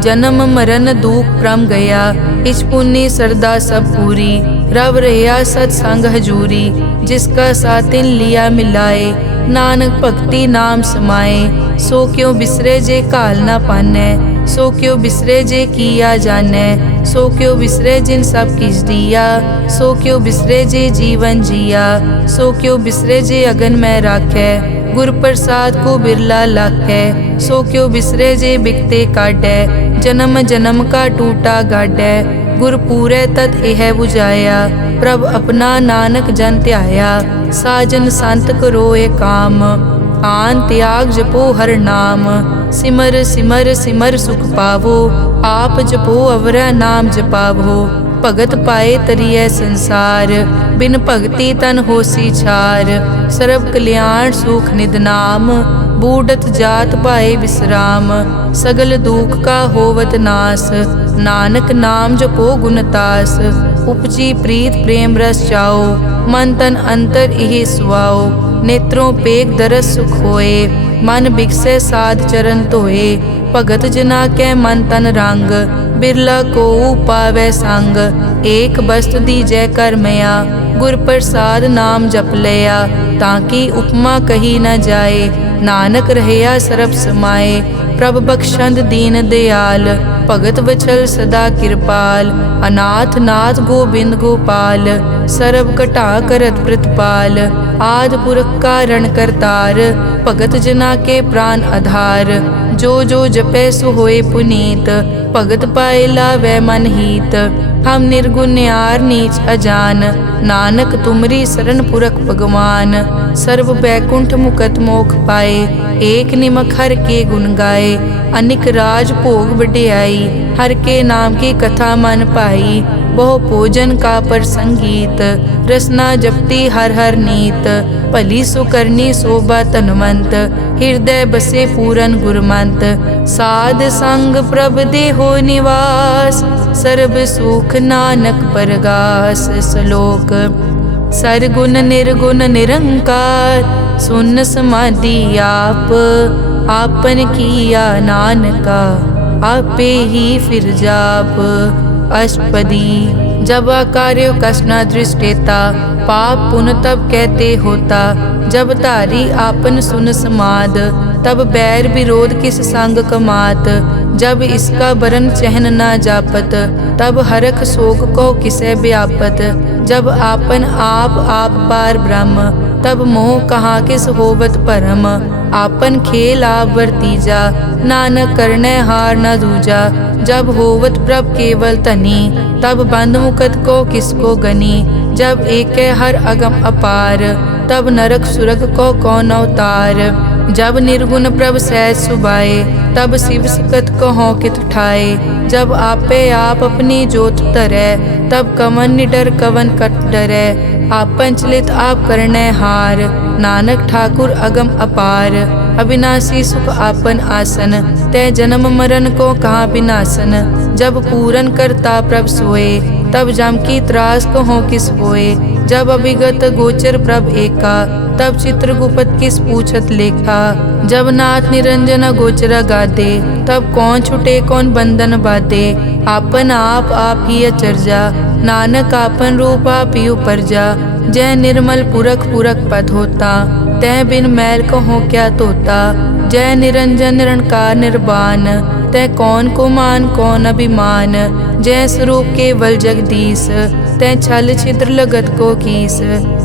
जन्म मरण दुख प्रम गया। इस पुण्य सरदा सब पूरी, रव रहा सत्संग हजूरी। जिसका सातिन लिया मिलाए, नानक भक्ति नाम समाए। सो क्यों बिसरे जे काल ना पाने, सो क्यों बिसरे जे किया जाने। सो क्यों बिसरे जिन सब किस दिया, सो क्यों बिसरे जे जीवन जिया। सो क्यों बिसरे जे अगन में राखे, गुर प्रसाद को बिरला लाखे। सो क्यों बिसरे जे बिकते काटे, जन्म जन्म का टूटा गाडे। गुर पूरे तत् एह बुझाया, प्रभ अपना नानक जन त्याया। साजन संत करो ए काम, आन त्याग जपो हर नाम। सिमर सिमर सिमर सुख पावो, आप जपो अवरा नाम जपावो। भगत पाए तरिए संसार, बिन भगति तन होसी छार। सर्व कल्याण सुख निद नाम, बूढ़त जात पाए विश्राम। सगल दुख का होवत नास, नानक नाम जपो गुणतास। उपजी प्रीत प्रेम रस चाओ, मन तन अंतर इहि सुआओ। नेत्रों पेग दरस सुख होए, मन बिकसे साध चरण धोए। भगत जना के मन तन रंग, बिरला को पावे संग। एक वस्तु दीजै कर मया, गुर प्रसाद नाम जप लिया। ताकि उपमा कही न जाए, नानक रहया सरब समाए। प्रभ बख्शंद दीन दयाल, भगत वचल सदा कृपाल। अनाथ नाथ गोबिंद गोपाल, सरब कटा करत प्रतिपाल। आद पुरख कारण करतार, भगत जना के प्राण आधार। जो जो जपे सो होए पुनीत, भगत पाए लावे मन हीत। हम निर्गुण यार नीच अजान, नानक तुमरी शरण पुरख भगवान। सर्व बैकुंठ मुकत मोख पाए, एक निमक हर के गुण गाए। अनिक राज भोग बढ़ियाई, हर के नाम की कथा मन पाई। बहु भोजन का पर संगीत, रसना जपती हर हर नीत। भली सुकरनी शोभा तनवंत, हृदय बसे पूरन गुरमंत। साध संग प्रभ देहो निवास, सर्ब सुख नानक परगास। श्लोक सरगुण निर्गुण निरंकार, सुन समाधि आप। आपन किया नानका, आपे ही फिर जाप। अष्टपदी जब कार्यो कसना दृष्टेता, पाप पुण्य तब कहते होता। जब तारी आपन सुन समाद, तब बैर विरोध किस संग कमात। जब इसका बरन चहन ना जापत, तब हरख शोक को किसे व्यापत। जब आपन आप पार ब्रह्म, तब मोह कहाँ किस होवत परम। आपन खेल आप वर्तीजा, नानक करने हार न दूजा। जब होवत प्रभ केवल तनी, तब बंद मुकत को किसको गनी। जब एक हर अगम अपार, तब नरक सुरग को कौन अवतार। जब निर्गुण प्रभ सहज सुभाए, तब शिव सकत कहो कित ठाए। जब आपे आप अपनी जोत धरै, तब कवन निडर कवन कट डरै। आपन चलित आप करनै हार, नानक ठाकुर अगम अपार। अविनाशी सुख आपन आसन, तै जन्म मरण को कहाँ विनाशन। जब पूरन करता प्रभ सोए, तब जम की त्रास कहो किस होए। जब अभिगत गोचर प्रभ एका, तब चित्रगुप्त किस पूछत लेखा। जब नाथ निरंजन गोचर गादे, तब कौन छुटे कौन बंधन बाधे। आपन आप ही अचरजा, नानक आपन रूप आप ही उपरजा। जय निर्मल पुरख पुरख पद होता, तै बिन मैल कहो क्या तोता। जय निरंजन निरंकार निर्वाण, तै कौन को मान कौन अभिमान। जय स्वरूप केवल जगदीश, तै छल छिद्र लगत को कीस।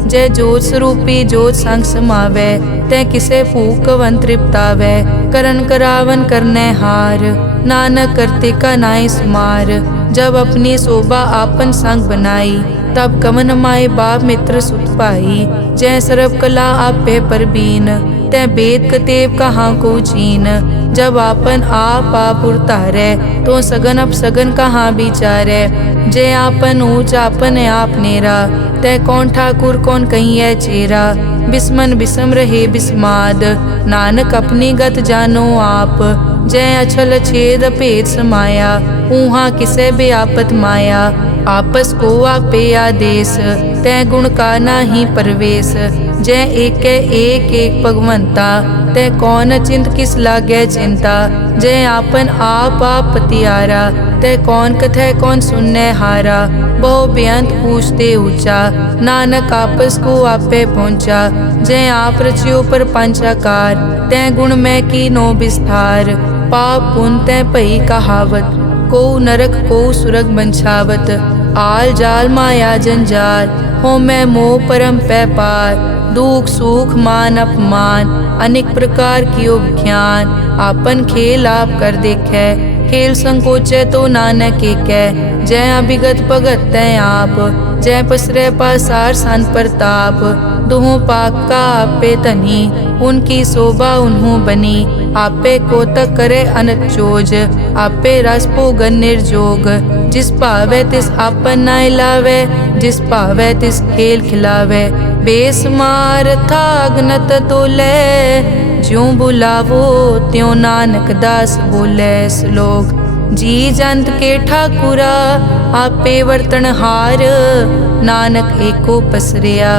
जय जोत स्वरूपी जोत संग समावै, तै किसे भूख कवन तृप्तावै। करन करावन करनै हार, नानक करते का नाई सुमार। जब अपनी शोभा आपन संग बनाई, तब कवन माए बाप मित्र सुत पाई। जय सर्व कला आपे परबीन, तै वेद कतेव कहाँ को चीन। जब आपन आप उतारै, तो सगन अपसगन कहाँ विचारै। जय आपन ऊंच आपन आप नेरा, तै कौन ठाकुर कौन कहिए चेरा। बिस्मन बिसम रहे बिस्माद, नानक अपनी गत जानो आप। जय अछल छेद भेद समाया, ऊहा किसे बेआपत माया। आपस को आपे आदेश, तै गुण का नाही परवेश। जय एक भगवंता, तै कौन चिंत किस लागे चिंता। जय आपन आप पतियारा, तै कौन कथै कौन सुनने हारा। बहु बेअंत पूछते ऊंचा, नानक आपस को आपे पहुँचा। जय आप रचियो पर पंचाकार, तै गुण में की नो विस्तार। पाप पुन तै भई कहावत, को नरक को सुरग बंछावत। आल जाल माया जंजाल, हो मैं मोह परम पै पार। दुख सुख मान अपमान, अनेक प्रकार कियो विख्यान। आपन खेल आप कर देखे, खेल संकोचे तो नानक एकै। जय अभिगत भगत तै आप, जय पसरै पासार सन प्रताप। दुहों पाक का आपे धनी, उनकी शोभा उन्हों बनी। आपे कोतक करे अनक चोज, आपे रस भोगन निर्जोग। जिस भावै तिस आपन नाय लावै, जिस भावै तिस खेल खिलावै। बेसमार था अगनत तोलै, ज्यों बुलावो त्यों नानक दास बोले। श्लोक। जी जंत के ठाकुरा, आपे वर्तन हार। नानक एको पसरिया,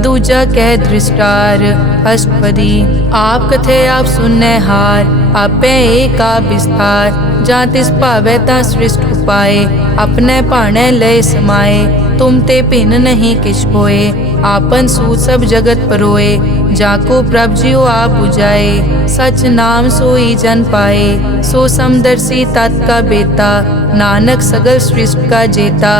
दूजा कह दृष्टार। अष्टपदी। आप कथे आप सुनने हार, आपे एक आप विस्तार। जा तिस भावै ता सृष्ट उपाय, अपने भाणे लय समाए। तुम ते भिन्न नहीं किछ होए, आपन सूत सब जगत परोए। जाको प्रभ जियो आप बुझाए, सच नाम सोई जन पाए। सो समदर्शी तत् का बेता, नानक सगल सृष्टि का जेता।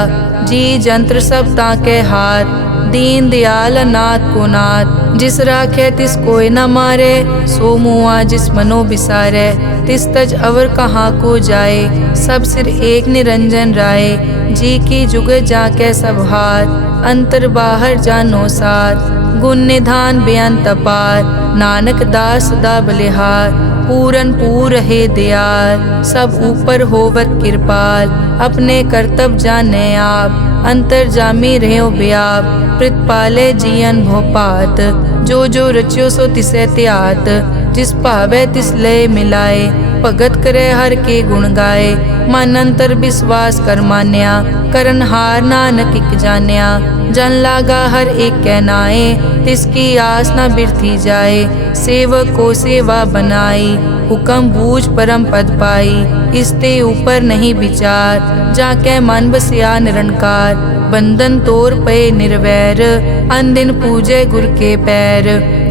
जी जंत्र सब ताके हाथ, दीन दयाल अनाथ को नाथ। जिस राखे तिस कोई न मारे, सो मुआ जिस मनो बिसारे। तिस तज अवर कहाँ को जाए, सब सिर एक निरंजन राय। जी की जुग जाके सब हाथ, अंतर बाहर जानो साथ। गुण निधान बेअंत अपार, नानक दास सदा बलिहार। पूरन पूर है दयाल, सब ऊपर होवत कृपाल। अपने कर्तव्य जाने आप, अंतर जामी रहो व्याप। प्रतिपाले जियन भोपात, जो जो रच्यो सो तिसे त्यात। जिस भावै तिस लय मिलाए, भगत करे हर के गुण गाए। मन अंतर विश्वास कर मान्या, करन हार नानक इक जान्या। जन लागा हर एक कै नाए, तिसकी आस न बिरथी जाए। सेवक को सेवा बनाई, हुक्म बूझ परम पद पाई। इसते ऊपर नहीं विचार, जाके मन बसिया निरंकार। बंधन तोर पे निर्वैर, अन दिन पूजे गुर के पैर।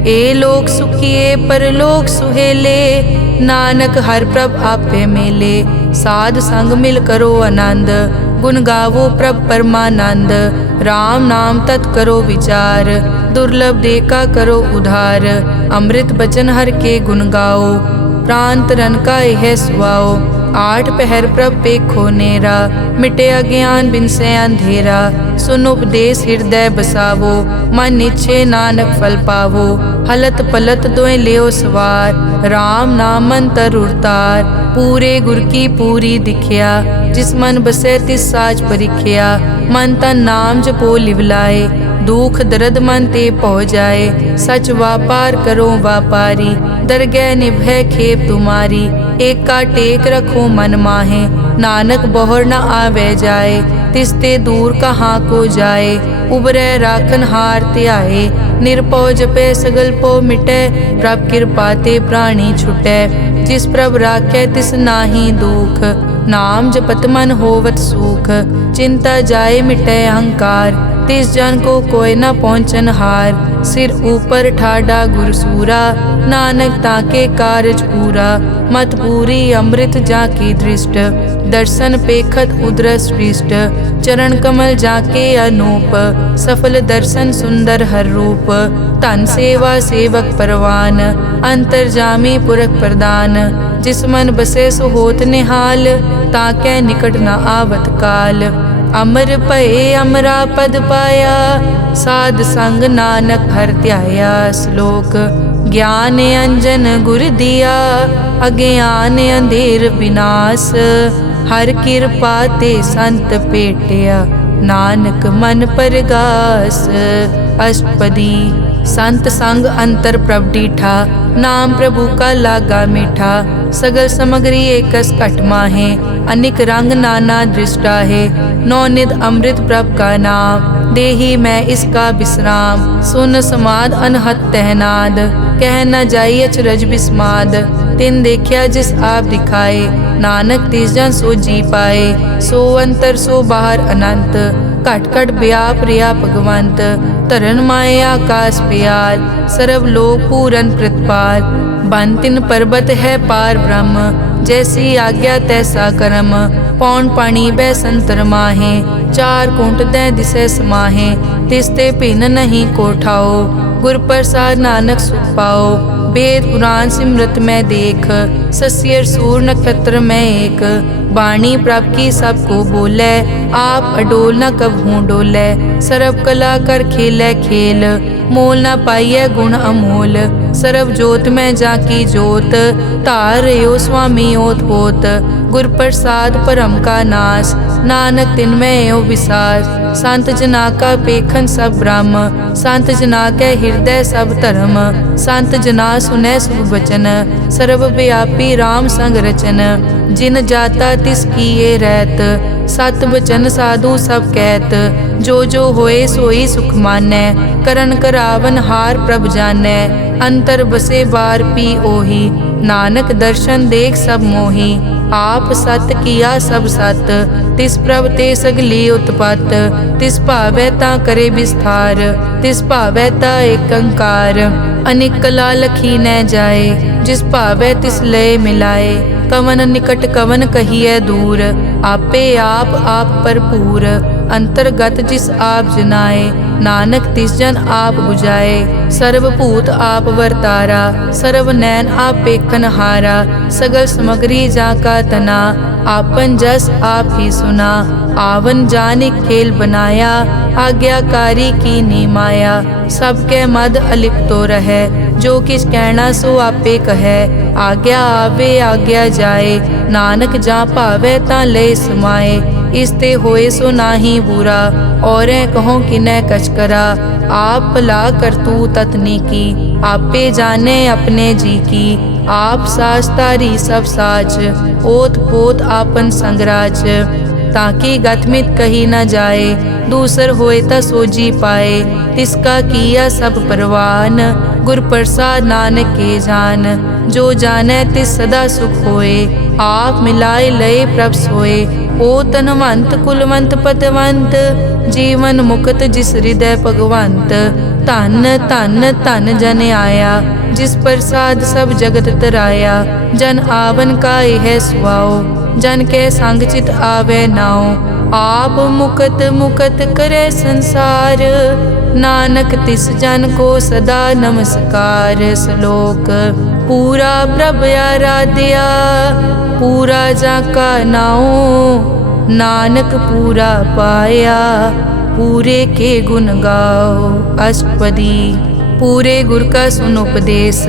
ए लोक सुखिए परलोक सुहेले, नानक हर प्रभ आपे मेले। साध संग मिल करो आनंद, गुण गावो प्रभ परमानंद। राम नाम तत् करो विचार, दुर्लभ देखा करो उधार। अमृत बचन हर के गुण गाओ, प्राण तरन का यह सुआओ। आठ पहर प्रभ पेखो नेरा, मिटे अज्ञान बिन से अंधेरा। सुन उपदेश हृदय बसावो, मन इच्छे नानक फल पावो। हलत पलत दोए लियो सवार, राम नाम मन तर उरतार। पूरे गुर की पूरी दिखिया, जिस मन बसे तिस साच परिखिया। मन तन नाम जपो लिवलाए, दुख दर्द मन ते पौ जाए। सच व्यापार करो व्यापारी, दरगह निभय खेप तुम्हारी। एक का टेक रखो मन माहे, नानक बहुर न आवे जाए। तिसते दूर कहाँ को जाए, उबरे राखन हार त्याए। निरपौ जपे सगल पो मिटे, प्रभ कृपा ते प्राणी छुटे। जिस प्रभ राखे तिस नाहि दुख, नाम जपत मन होवत सुख। चिंता जाए मिटे अहंकार, तिस जन को कोई न पहुँचन हार। सिर ऊपर ठाडा गुरसूरा, नानक ताके कारज पूरा। मत पूरी अमृत जाकी दृष्ट, दर्शन पेखत उदरस पृष्ठ। चरण कमल जाके अनूप, सफल दर्शन सुंदर हर रूप। तन सेवा सेवक परवान, अंतर्जामी पुरख प्रदान। जिस मन बसे सो होत निहाल, ताके निकट न आवत काल। अमर भये अमरा पद पाया, साध संग नानक हर ध्याया। श्लोक ज्ञान अंजन गुर दिया, अज्ञान अंधेर विनाश। हर कृपा ते संत पेटिया, नानक मन परगास। अष्टपदी संत संग अंतर प्रभ डीठा, नाम प्रभु का लागा मीठा। सगल समग्री एकस घट माहे, अनिक रंग नाना दृष्टा है। नौनिध अमृत प्रभ का नाम, देही मैं इसका विश्राम। सुन समाद अनहत तहनाद, कह न जाई अचरज बिस्माद। तिन देखिया जिस आप दिखाए, नानक तिस जन सो जी पाए। सो अंतर सो बाहर अनंत, घट घट व्याप रिया भगवंत। तरन माए आकाश प्यार, सर्व लोक पूरन प्रतिपाल। बन तिन पर्वत है पार ब्रह्म, जैसी आज्ञा तैसा कर्म। पौन पानी बै संतर माहे, चार कुंट दै दिसे समाहे। तिसते भिन्न नहीं कोठाओ, गुर प्रसाद नानक सुख पाओ। वेद पुराण सिमरत में देख, सस्यर सूर नक्षत्र में एक। वाणी प्रभ की सबको बोले, आप अडोल न कबहूँ डोले। सर्व कला कर खेले खेल, मोल न पाइये गुण अमोल। सर्व जोत में जाकी जोत, तार रहो स्वामी ओत पोत। गुर प्रसाद परम का नाश, नानक तिन में यो विसास। संत जना का पेखन सब ब्रह्म, संत जना के हृदय सब धर्म। संत जना सुनै शुभ वचन, सर्व व्यापी राम संग रचन। जिन जाता तिस किए रहत, सत बचन साधु सब कहत। जो जो होए सोई सुख मानै, करन करावन हार प्रभ जानै। अंतर बसे बार पी ओही, नानक दर्शन देख सब मोही। आप सत किया सब सत, तिस प्रभ ते सगली उत्पत। तिस भावै ता करे विस्तार, तिस भावै ता एक अंकार। अनेक कला लखी न जाए, जिस भावै तिस लय मिलाए। कवन निकट कवन कहिए दूर, आपे आप भरपूर। अंतर्गत जिस आप जनाए, नानक तिस जन आप बुझाए। सर्वभूत आप वर्तारा, सर्व नैन आप पेखन हारा। सगल समग्री जाका तना, आपन जस आप ही सुना। आवन जाने खेल बनाया, आज्ञाकारी की नी माया। सबके मद अलिप्तो रहे, जो किस कहना सो आपे कहे। आज्ञा आवे आज्ञा जाए, नानक जा भावे ता ले समाए। इसते होए सो नाही बुरा, औरें कहो किनै कछ करा। आप भला करतू ततनी की, आपे जाने अपने जी की। आप साच तारी सब साच, ओत पोत आपन संगराज। ताकि गतमित कही न जाए, दूसर होए ता सोजी पाए। तिसका किया सब परवान, गुर प्रसाद नानक के जान। जो जाने तिस सदा सुख होए, आप मिलाए लय प्रभ सोए। ओ तनवंत कुलवंत पतवंत, जीवन मुक्त जिस हृदय भगवंत। धन धन धन जन आया, जिस प्रसाद सब जगत तराया। जन आवन का यह सुआओ, जन के संग चित आवे नाओ। आप मुकत मुकत करे संसार, नानक तिस जन को सदा नमस्कार। श्लोक पूरा प्रभ आराध्या, पूरा जाका नाओ, नानक पूरा पाया, पूरे के गुण गाओ। अष्टपदी। पूरे गुर का सुन उपदेश,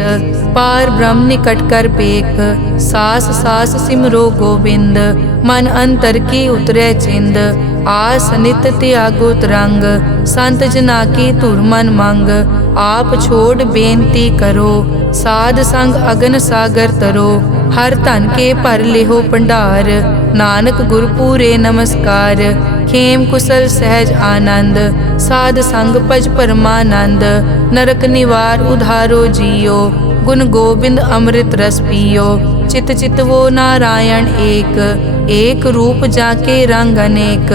पार ब्रह्म निकट कर पेख, सास सास सिमरो गोविंद, मन अंतर की उतरे चिंद, आस नित त्यागो तरंग, संत जना की धुर मन मंग, आप छोड़ बेनती करो, साध संग अगन सागर तरो, हर धन के भर लिहो भंडार, नानक गुर पूरे नमस्कार, खेम कुशल सहज आनंद, साध संग भज परमानंद, नरक निवार उधारो जियो, गुण गोबिंद अमृत रस पियो, चित चित वो नारायण एक, एक रूप जाके रंग अनेक,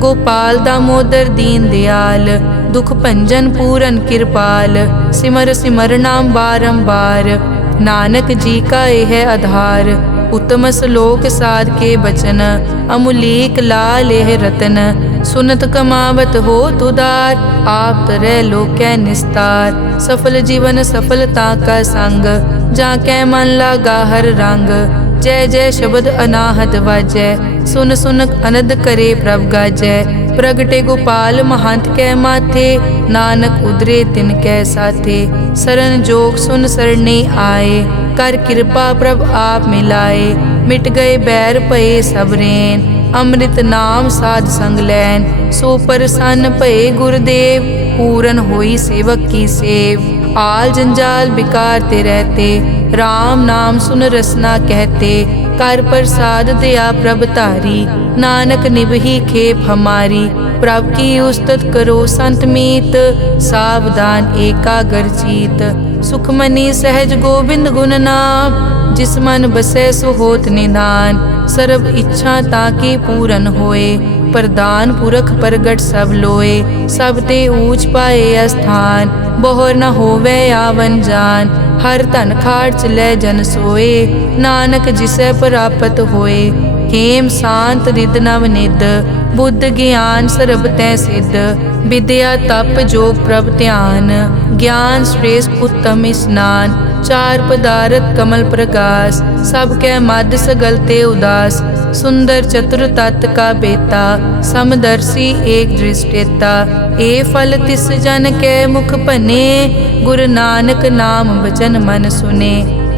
गोपाल दामोदर दीन दयाल, दुख भंजन पूरन कृपाल, सिमर सिमर नाम बारंबार, नानक जी का यह आधार, उत्तम श्लोक साध के बचन, अमुलीक लाल यह रतन, सुनत कमावत हो तुदार, आप तरह लोकै निस्तार, सफल जीवन सफलता का संग, जाकै मन लागा हर रंग, जय जय शब्द अनाहत वाजै, सुन सुन अनद करे प्रभ गाजै, प्रगटे गोपाल महंत कै माथे, नानक उदरे तिन कै साथे, सरन जोग सुन सरने आए, कर कृपा प्रभ आप मिलाए, मिट गए बैर भये सब रैन, अमृत नाम साध संग लैन, सो प्रसन्न भये गुरुदेव, पूरन होई सेवक की सेव, आल जंजाल बिकार ते रहते, राम नाम सुन रसना कहते, कर प्रसाद दया प्रभ तारी, नानक निभही खेप हमारी, प्रभ की उस्तत करो संत मीत, सावधान एकाग्र चीत, सुखमनी सहज गोविंद गुण नाम, जिस मन बसै सो होत निधान, सर्ब इच्छा ताकी पूरन होए, प्रदान पुरख प्रगट सब लोए, सब ते ऊंच पाए स्थान, बोहर न होवे आवन जान, हर धन खाट चलै जन सोए, नानक जिसै प्राप्त होए, हेम शांत रिद नव निद, बुद्ध ज्ञान सर्ब तै सिद्ध, विद्या तप जोग प्रभ ध्यान, ज्ञान श्रेष्ठ उत्तम स्नान, चार पदारथ कमल प्रकाश, सब कै मद सगल ते उदास, सुंदर चतुर तत् का बेता, समदर्शी एक दृष्टेता, ए फल तिस जन कै मुख बने, गुरु नानक नाम बचन मन सुने,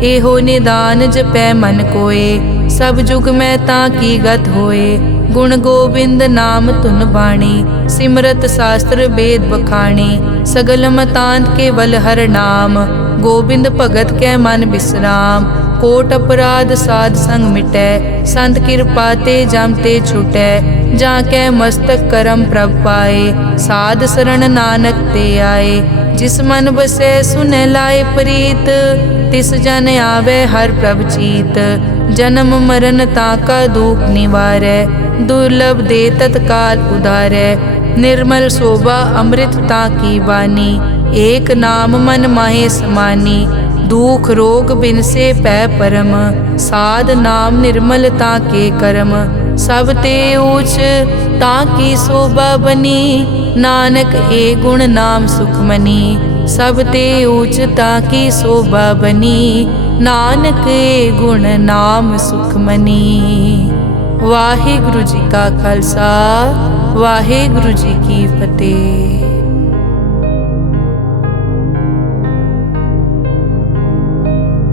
एहो निदान जपै मन कोय, सब जुग में ताकी गत होए, गुण गोविंद नाम धुन बाणी, सिमरत शास्त्र वेद बखाणी, सगल मतांत केवल हर नाम, गोविंद भगत कै मन विश्राम, कोट अपराध साध संग मिटै, संत कृपा ते जम ते छुटै, जाकै मस्तक करम प्रभ पाए, साध शरण नानक ते आए, जिस मन बसै सुनै लाए प्रीत, तिस जन आवे हर प्रभ चीत, जन्म मरण ताका दुख निवारै, दुर्लभ दे तत्काल उधारै, निर्मल शोभा अमृत ताकी वाणी, एक नाम मन माहे समानी, दुख रोग बिन से पै परम, साध नाम निर्मलता के कर्म, सब ते ऊच ताकी शोभा बनी, नानक ए गुण नाम सुखमनी, सब ते ऊच ताकी शोभा बनी, नानक ए गुण नाम सुखमनी। वाहिगुरु जी का खालसा, वाहिगुरु जी की फतेह।